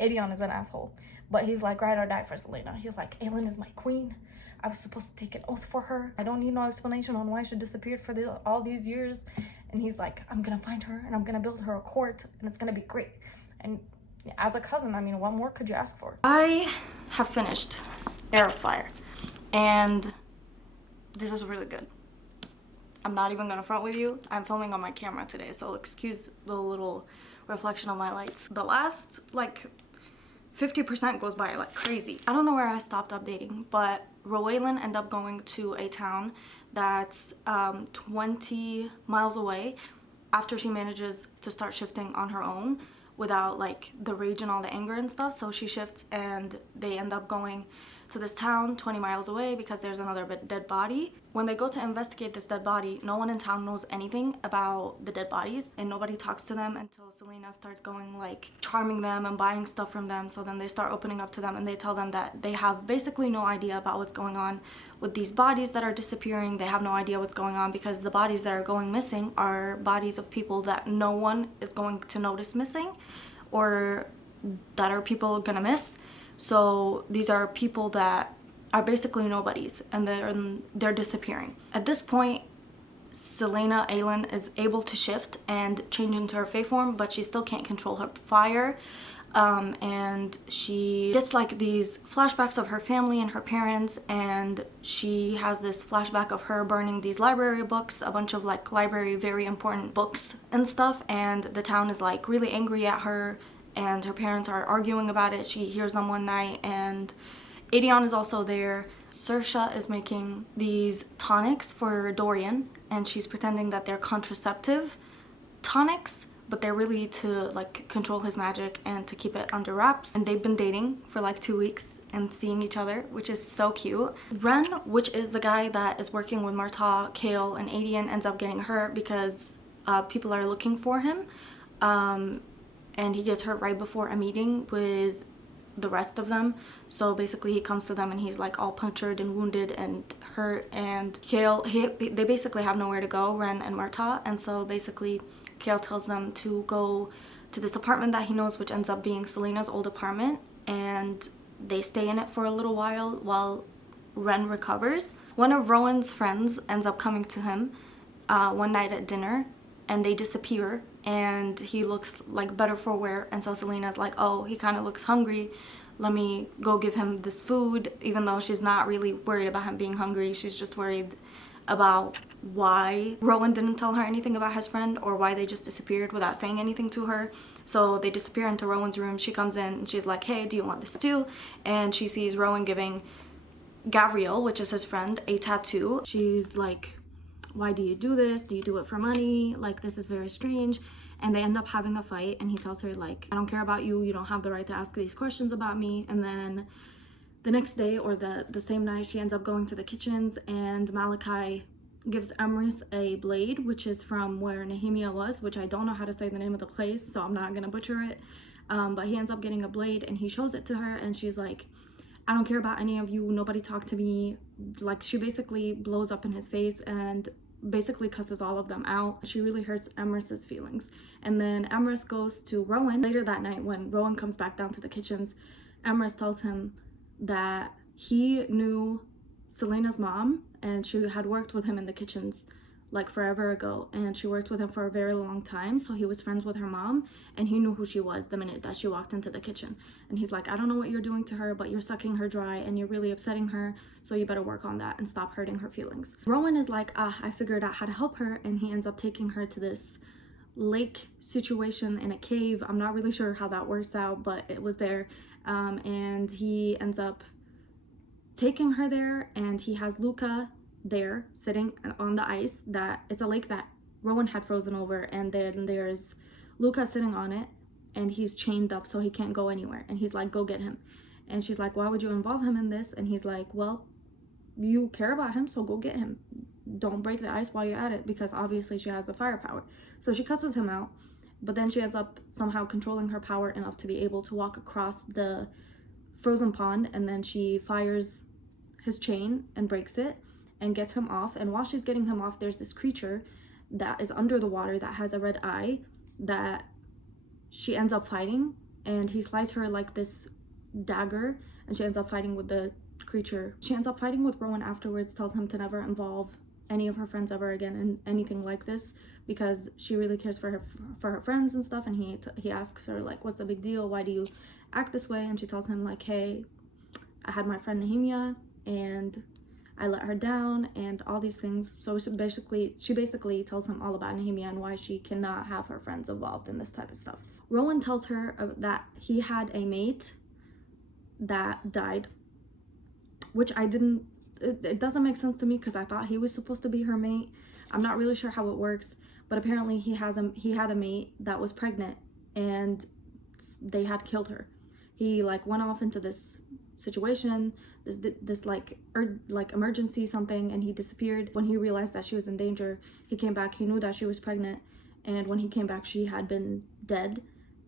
Aedion is an asshole, but he's like ride or die for Selena. He's like, Aelin is my queen, I was supposed to take an oath for her, I don't need no explanation on why she disappeared for all these years. And he's like, I'm gonna find her and I'm gonna build her a court and it's gonna be great. And as a cousin, I mean, what more could you ask for? I have finished Heir, and this is really good. I'm not even gonna front with you. I'm filming on my camera today, so excuse the little reflection of my lights. The last, like, 50% goes by like crazy. I don't know where I stopped updating, but Rowan ended up going to a town that's 20 miles away after she manages to start shifting on her own without like the rage and all the anger and stuff. So she shifts and they end up going to this town 20 miles away because there's another dead body. When they go to investigate this dead body, no one in town knows anything about the dead bodies and nobody talks to them until Selena starts going like charming them and buying stuff from them. So then they start opening up to them and they tell them that they have basically no idea about what's going on with these bodies that are disappearing. They have no idea what's going on because the bodies that are going missing are bodies of people that no one is going to notice missing, or that are people gonna miss. So these are people that are basically nobodies and they're disappearing. At this point, Selena, Aelin, is able to shift and change into her fae form, but she still can't control her fire. And she gets like these flashbacks of her family and her parents, and she has this flashback of her burning these library books, a bunch of like library very important books and stuff, and the town is like really angry at her and her parents are arguing about it. She hears them one night and Aedion is also there. Saoirse is making these tonics for Dorian and she's pretending that they're contraceptive tonics, but they're really to like control his magic and to keep it under wraps. And they've been dating for like 2 weeks and seeing each other, which is so cute. Ren, which is the guy that is working with Marta, Kale, and Aedion, ends up getting hurt because people are looking for him. And he gets hurt right before a meeting with the rest of them. So basically he comes to them and he's like all punctured and wounded and hurt, and Kale, they basically have nowhere to go, Ren and Marta, and so basically Kale tells them to go to this apartment that he knows, which ends up being Selena's old apartment, and they stay in it for a little while Ren recovers. One of Rowan's friends ends up coming to him one night at dinner and they disappear and he looks like better for wear, and so Selena's like, oh, he kind of looks hungry, let me go give him this food, even though she's not really worried about him being hungry. She's just worried about why Rowan didn't tell her anything about his friend, or why they just disappeared without saying anything to her. So they disappear into Rowan's room. She comes in and she's like, hey, do you want this too? And she sees Rowan giving Gabriel, which is his friend, a tattoo. She's like, why do you do this? Do you do it for money? Like, this is very strange. And they end up having a fight, and he tells her, like, I don't care about you. You don't have the right to ask these questions about me. And then the next day, or the same night, she ends up going to the kitchens, and Malachi gives Emrys a blade, which is from where Nehemia was, which I don't know how to say the name of the place, so I'm not gonna butcher it. But he ends up getting a blade, and he shows it to her, and she's like, I don't care about any of you. Nobody talk to me. Like, she basically blows up in his face and basically cusses all of them out. She really hurts Emrys's feelings. And then Emrys goes to Rowan. Later that night, when Rowan comes back down to the kitchens, Emrys tells him that he knew Selena's mom, and she had worked with him in the kitchens like forever ago, and she worked with him for a very long time, so he was friends with her mom, and he knew who she was the minute that she walked into the kitchen. And he's like, I don't know what you're doing to her, but you're sucking her dry and you're really upsetting her, so you better work on that and stop hurting her feelings. Rowan is like, I figured out how to help her, and he ends up taking her to this lake situation in a cave. I'm not really sure how that works out, but it was there. And he ends up taking her there, and he has Luca there sitting on the ice. That it's a lake that Rowan had frozen over, and then there's Luca sitting on it, and he's chained up so he can't go anywhere. And he's like, go get him. And she's like, why would you involve him in this? And he's like, well, you care about him, so go get him. Don't break the ice while you're at it, because obviously she has the firepower. So she cusses him out, but then she ends up somehow controlling her power enough to be able to walk across the frozen pond, and then she fires his chain and breaks it and gets him off. And while she's getting him off, there's this creature that is under the water that has a red eye that she ends up fighting, and he slides her like this dagger, and she ends up fighting with the creature. She ends up fighting with Rowan afterwards, tells him to never involve any of her friends ever again in anything like this, because she really cares for her friends and stuff. And he asks her, like, what's the big deal? Why do you act this way? And she tells him, like, hey, I had my friend Nehemia, and I let her down, and all these things. So she basically tells him all about Nehemia and why she cannot have her friends involved in this type of stuff. Rowan tells her that he had a mate that died, which it doesn't make sense to me, because I thought he was supposed to be her mate. I'm not really sure how it works, but apparently he had a mate that was pregnant, and they had killed her. He like went off into this situation, this like emergency something, and he disappeared. When he realized that she was in danger, he came back. He knew that she was pregnant, and when he came back, she had been dead,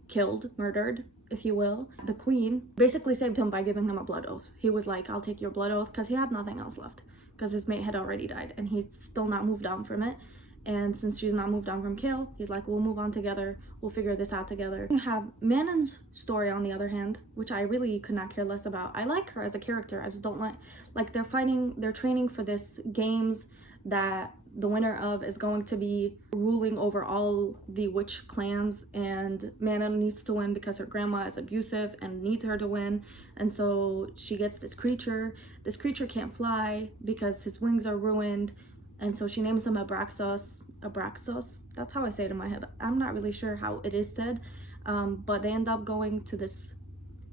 killed, murdered, if you will. The queen basically saved him by giving him a blood oath. He was like, I'll take your blood oath, because he had nothing else left, because his mate had already died, and he's still not moved on from it. And since she's not moved on from Kale, he's like, we'll move on together. We'll figure this out together. You have Manon's story, on the other hand, which I really could not care less about. I like her as a character. I just don't like they're training for this games that the winner of is going to be ruling over all the witch clans, and Manon needs to win because her grandma is abusive and needs her to win. And so she gets this creature. This creature can't fly because his wings are ruined. And so she names him Abraxos. That's how I say it in my head. I'm not really sure how it is said, but they end up going to this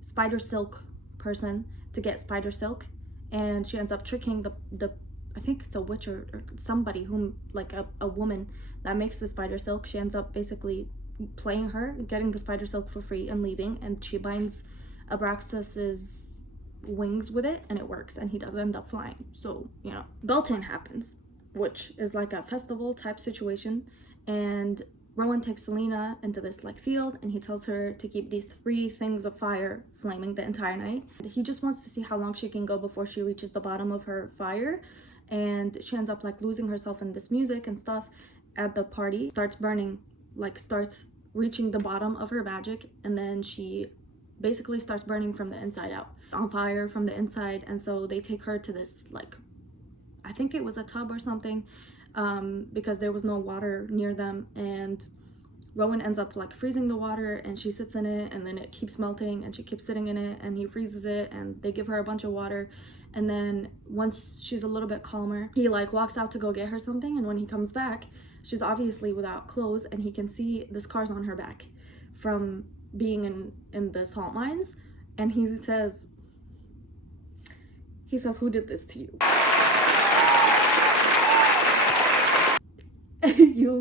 spider silk person to get spider silk, and she ends up tricking the I think it's a witch or somebody, whom like a woman that makes the spider silk. She ends up basically playing her, getting the spider silk for free and leaving, and she binds Abraxos's wings with it, and it works, and he does end up flying. So, you know, Beltane happens, which is like a festival type situation, and Rowan takes Selena into this like field, and he tells her to keep these 3 things of fire flaming the entire night. He just wants to see how long she can go before she reaches the bottom of her fire, and she ends up like losing herself in this music and stuff at the party, starts burning, like starts reaching the bottom of her magic, and then she basically starts burning from the inside out, on fire from the inside. And so they take her to this like, I think it was a tub or something, because there was no water near them, and Rowan ends up like freezing the water, and she sits in it, and then it keeps melting, and she keeps sitting in it, and he freezes it, and they give her a bunch of water. And then once she's a little bit calmer, he like walks out to go get her something, and when he comes back, she's obviously without clothes, and he can see the scars on her back from being in the salt mines. And he says, "Who did this to you?"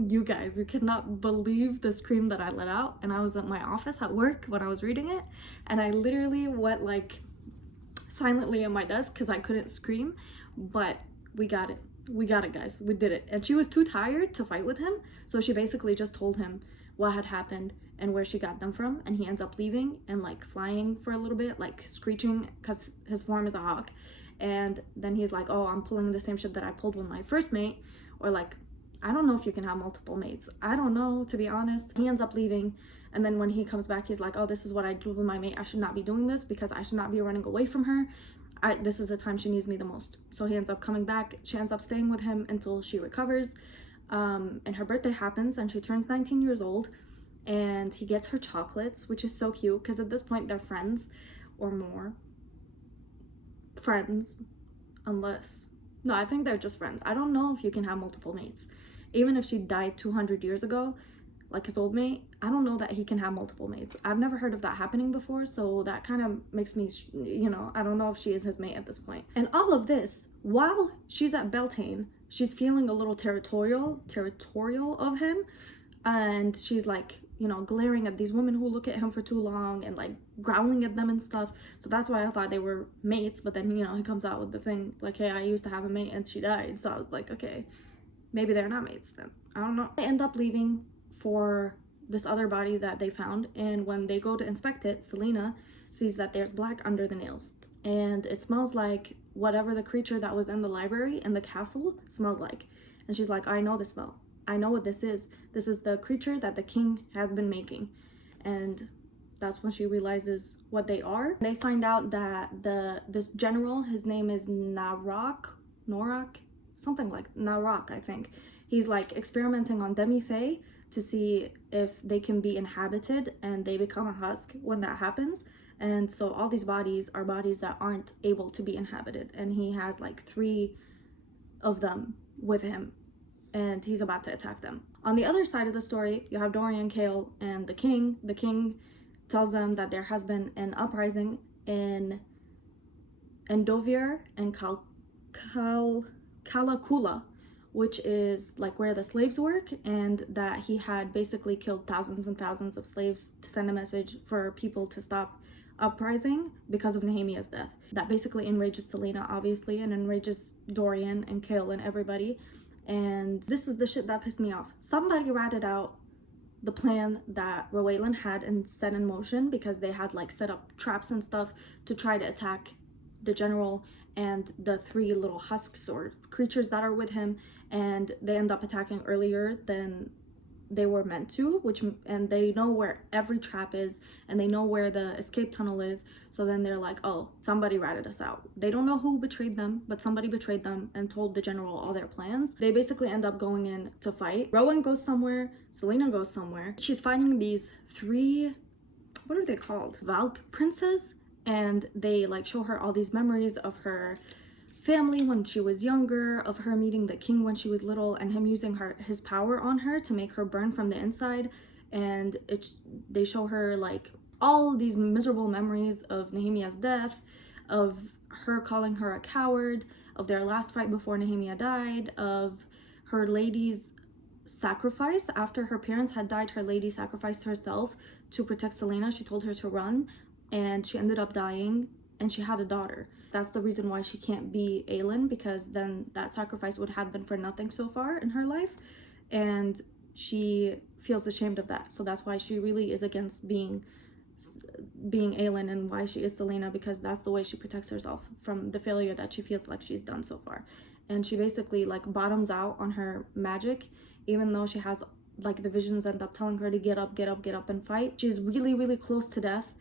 You guys, you cannot believe the scream that I let out. And I was at my office at work when I was reading it, and I literally went like silently in my desk because I couldn't scream. But we got it, guys, we did it. And she was too tired to fight with him, so she basically just told him what had happened and where she got them from, and he ends up leaving and like flying for a little bit, like screeching, because his form is a hawk. And then he's like, "Oh, I'm pulling the same shit that I pulled with my first mate," or like, I don't know if you can have multiple mates. I don't know, to be honest. He ends up leaving, and then when he comes back, he's like, "Oh, this is what I do with my mate. I should not be doing this because I should not be running away from her. This is the time she needs me the most." So he ends up coming back. She ends up staying with him until she recovers. And her birthday happens, and she turns 19 years old, and he gets her chocolates, which is so cute because at this point they're friends or more. Friends, unless... No, I think they're just friends. I don't know if you can have multiple mates. Even if she died 200 years ago, like his old mate, I don't know that he can have multiple mates. I've never heard of that happening before, so that kind of makes me, you know, I don't know if she is his mate at this point. And all of this, while she's at Beltane, she's feeling a little territorial of him, and she's like, you know, glaring at these women who look at him for too long and like growling at them and stuff. So that's why I thought they were mates. But then, you know, he comes out with the thing like, "Hey, I used to have a mate and she died." So I was like, okay, maybe they're not mates then. I don't know. They end up leaving for this other body that they found, and when they go to inspect it, Selena sees that there's black under the nails, and it smells like whatever the creature that was in the library in the castle smelled like. And she's like, "I know the smell. I know what this is. This is the creature that the king has been making." And that's when she realizes what they are. They find out that this general, his name is Norak, something like Norak, I think. He's like experimenting on demi-fae to see if they can be inhabited, and they become a husk when that happens. And so all these bodies are bodies that aren't able to be inhabited, and he has like 3 of them with him, and he's about to attack them. On the other side of the story, you have Dorian, Kale, and the king. The king tells them that there has been an uprising in Endovir and Kalakula, which is like where the slaves work, and that he had basically killed thousands and thousands of slaves to send a message for people to stop uprising because of Nehemiah's death. That basically enrages Selena, obviously, and enrages Dorian and Kale and everybody. And this is the shit that pissed me off. Somebody ratted out the plan that Rowaylan had and set in motion, because they had like set up traps and stuff to try to attack the general and the 3 little husks or creatures that are with him, and they end up attacking earlier than they were meant to, and they know where every trap is, and they know where the escape tunnel is. So then they're like, "Oh, somebody ratted us out." They don't know who betrayed them, but somebody betrayed them and told the general all their plans. They basically end up going in to fight. Rowan goes somewhere, Selena goes somewhere. She's fighting these 3, what are they called? Valk princes, and they like show her all these memories of her family when she was younger, of her meeting the king when she was little, and him using his power on her to make her burn from the inside. And they show her like all these miserable memories of Nehemiah's death, of her calling her a coward, of their last fight before Nehemiah died, of her lady's sacrifice. After her parents had died, her lady sacrificed herself to protect Selena. She told her to run, and she ended up dying, and she had a daughter. That's the reason why she can't be Aelin, because then that sacrifice would have been for nothing so far in her life, and she feels ashamed of that. So that's why she really is against being Aelin, and why she is Selena, because that's the way she protects herself from the failure that she feels like she's done so far. And she basically like bottoms out on her magic, even though she has like the visions end up telling her to get up and fight. She's really, really close to death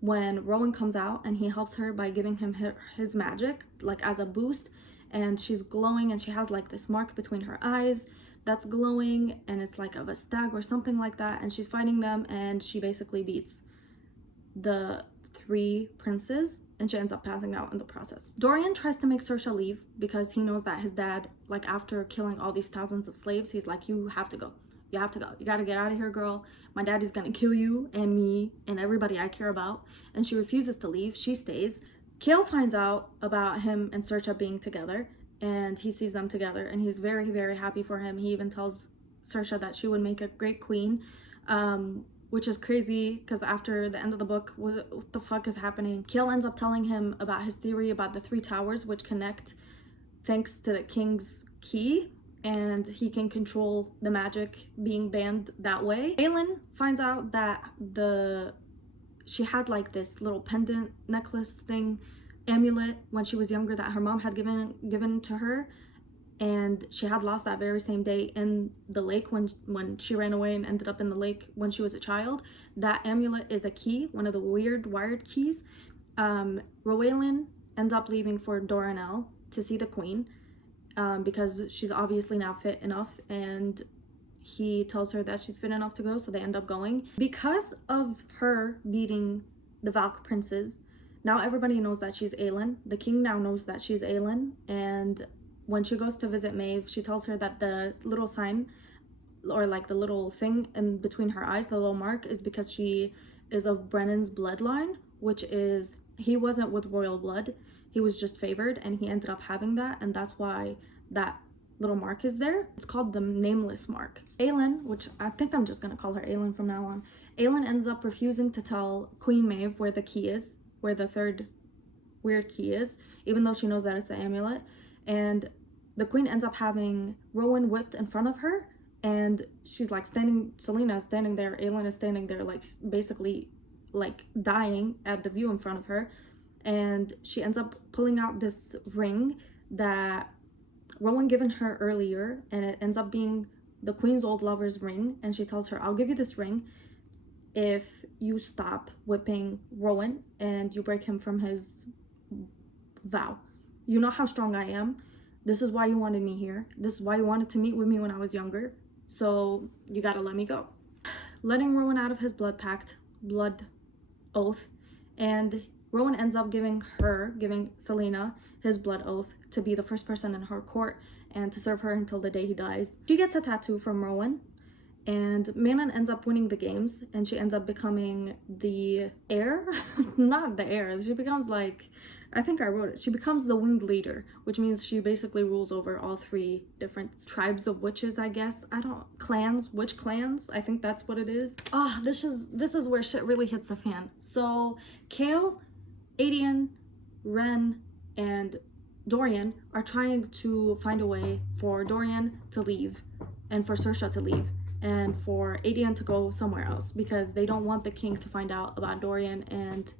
when Rowan comes out, and he helps her by giving him his magic like as a boost, and she's glowing, and she has like this mark between her eyes that's glowing, and it's like of a stag or something like that, and she's fighting them, and she basically beats the 3 princes, and she ends up passing out in the process. Dorian tries to make Saoirse leave because he knows that his dad, like after killing all these thousands of slaves, he's like, you have to go. You have to go. You gotta get out of here, girl. My daddy's gonna kill you and me and everybody I care about. And she refuses to leave. She stays. Kale finds out about him and Saoirse being together, and he sees them together, and he's very, very happy for him. He even tells Saoirse that she would make a great queen, which is crazy because after the end of the book, what the fuck is happening? Kale ends up telling him about his theory about the 3 towers, which connect thanks to the king's key, and he can control the magic being banned that way. Aelin finds out that she had like this little pendant necklace thing, amulet, when she was younger that her mom had given to her, and she had lost that very same day in the lake when she ran away and ended up in the lake when she was a child. That amulet is a key, one of the weird wired keys. Rowena ends up leaving for Doranel to see the queen, because she's obviously now fit enough, and he tells her that she's fit enough to go, so they end up going. Because of her beating the Valk princes, now everybody knows that she's Aelin. The king now knows that she's Aelin, and when she goes to visit Maeve, she tells her that the little sign, or like the little thing in between her eyes, the little mark, is because she is of Brennan's bloodline, which is, he wasn't with royal blood. He was just favored, and he ended up having that, and that's why that little mark is there. It's called the nameless mark. Aelin, which I think I'm just gonna call her Aelin from now on, Aelin ends up refusing to tell Queen Maeve where the key is, where the 3rd weird key is, even though she knows that it's the amulet. And the queen ends up having Rowan whipped in front of her, and she's like Selena is standing there, Aelin is standing there, like basically like dying at the view in front of her. And she ends up pulling out this ring that Rowan given her earlier, and it ends up being the queen's old lover's ring, and she tells her, I'll give you this ring if you stop whipping Rowan and you break him from his vow. You know how strong I am. This is why you wanted me here. This is why you wanted to meet with me when I was younger. So you gotta let me go. Letting Rowan out of his blood oath, and Rowan ends up giving Selena his blood oath to be the first person in her court and to serve her until the day he dies. She gets a tattoo from Rowan, and Manon ends up winning the games, and she ends up becoming the heir. Not the heir, she becomes like, I think I wrote it, she becomes the winged leader, which means she basically rules over all 3 different tribes of witches, I guess. Clans, witch clans, I think that's what it is. Oh, this is where shit really hits the fan. So Kale, Adian, Ren, and Dorian are trying to find a way for Dorian to leave, and for Saoirse to leave, and for Adian to go somewhere else, because they don't want the king to find out about Dorian and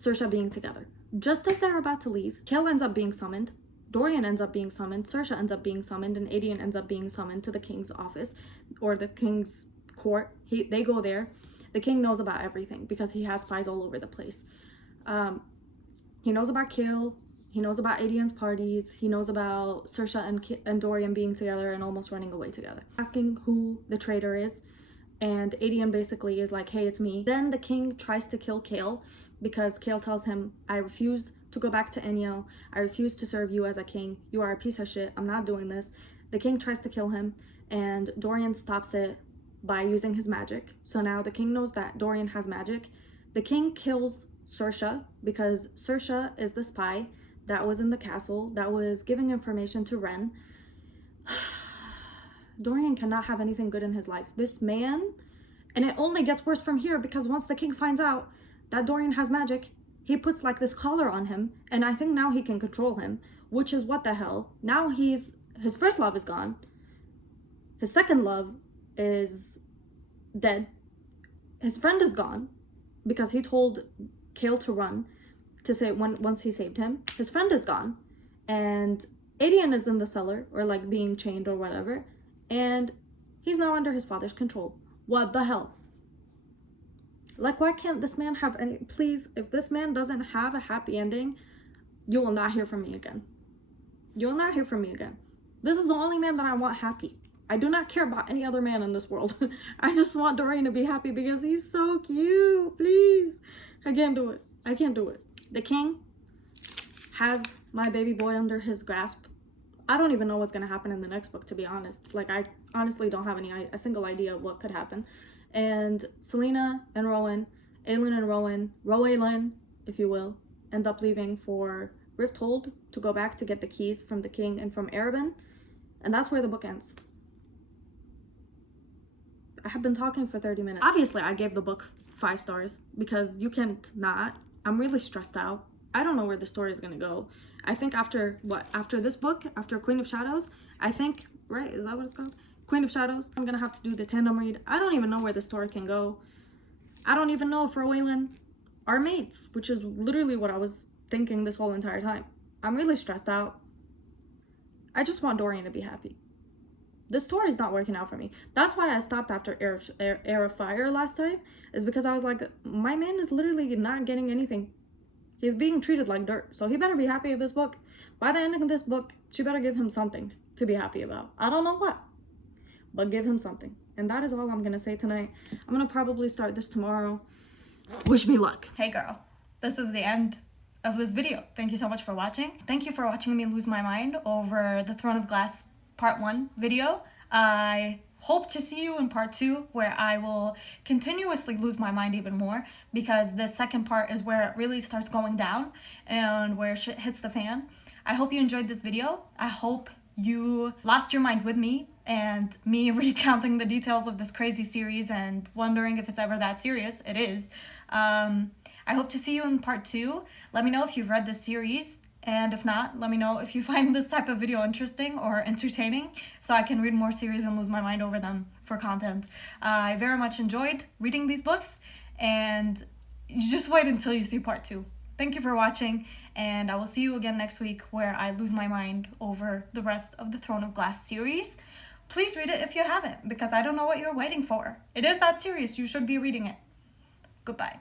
Saoirse being together. Just as they're about to leave, Kale ends up being summoned, Dorian ends up being summoned, Saoirse ends up being summoned, and Adian ends up being summoned to the king's office, or the king's court. They go there. The king knows about everything because he has spies all over the place. He knows about Kale, he knows about Adian's parties, he knows about Saoirse and Dorian being together and almost running away together. Asking who the traitor is, and Adian basically is like, hey, it's me. Then the king tries to kill Kale because Kale tells him, I refuse to go back to Eniel, I refuse to serve you as a king, you are a piece of shit, I'm not doing this. The king tries to kill him, and Dorian stops it by using his magic. So now the king knows that Dorian has magic. The king kills Saoirse because Saoirse is the spy that was in the castle that was giving information to Ren. Dorian cannot have anything good in his life. This man, and it only gets worse from here, because once the king finds out that Dorian has magic, he puts like this collar on him, and I think now he can control him, which is what the hell. Now his first love is gone, his second love is dead, his friend is gone because he told Kale to run to say once he saved him. His friend is gone, and Adian is in the cellar, or like being chained or whatever, and he's now under his father's control. What the hell? Like, why can't this man have any? Please, if this man doesn't have a happy ending, you will not hear from me again. You will not hear from me again. This is the only man that I want happy. I do not care about any other man in this world. I just want Dorian to be happy because he's so cute. Please. I can't do it. I can't do it. The king has my baby boy under his grasp. I don't even know what's going to happen in the next book, to be honest. Like, I honestly don't have a single idea of what could happen. And Selena and Rowan, Aelin and Rowan, Rowan, if you will, end up leaving for Rifthold to go back to get the keys from the king and from Erebin. And that's where the book ends. I have been talking for 30 minutes. Obviously, I gave the book 5 stars because you can't not. I'm really stressed out. I don't know where the story is going to go. I think after this book, after Queen of Shadows, I think, right, is that what it's called? Queen of Shadows, I'm going to have to do the tandem read. I don't even know where the story can go. I don't even know if Rowan are mates, which is literally what I was thinking this whole entire time. I'm really stressed out. I just want Dorian to be happy. The story is not working out for me. That's why I stopped after Heir of Fire last time, is because I was like, my man is literally not getting anything. He's being treated like dirt, so he better be happy with this book. By the end of this book, she better give him something to be happy about. I don't know what, but give him something. And that is all I'm gonna say tonight. I'm gonna probably start this tomorrow. Wish me luck. Hey girl, this is the end of this video. Thank you so much for watching. Thank you for watching me lose my mind over the Throne of Glass Part 1 video. I hope to see you in Part 2, where I will continuously lose my mind even more, because the second part is where it really starts going down and where shit hits the fan. I hope you enjoyed this video. I hope you lost your mind with me and me recounting the details of this crazy series and wondering if it's ever that serious. It is. I hope to see you in Part 2. Let me know if you've read this series. And if not, let me know if you find this type of video interesting or entertaining, so I can read more series and lose my mind over them for content. I very much enjoyed reading these books, and you just wait until you see Part 2. Thank you for watching, and I will see you again next week, where I lose my mind over the rest of the Throne of Glass series. Please read it if you haven't, because I don't know what you're waiting for. It is that serious. You should be reading it. Goodbye.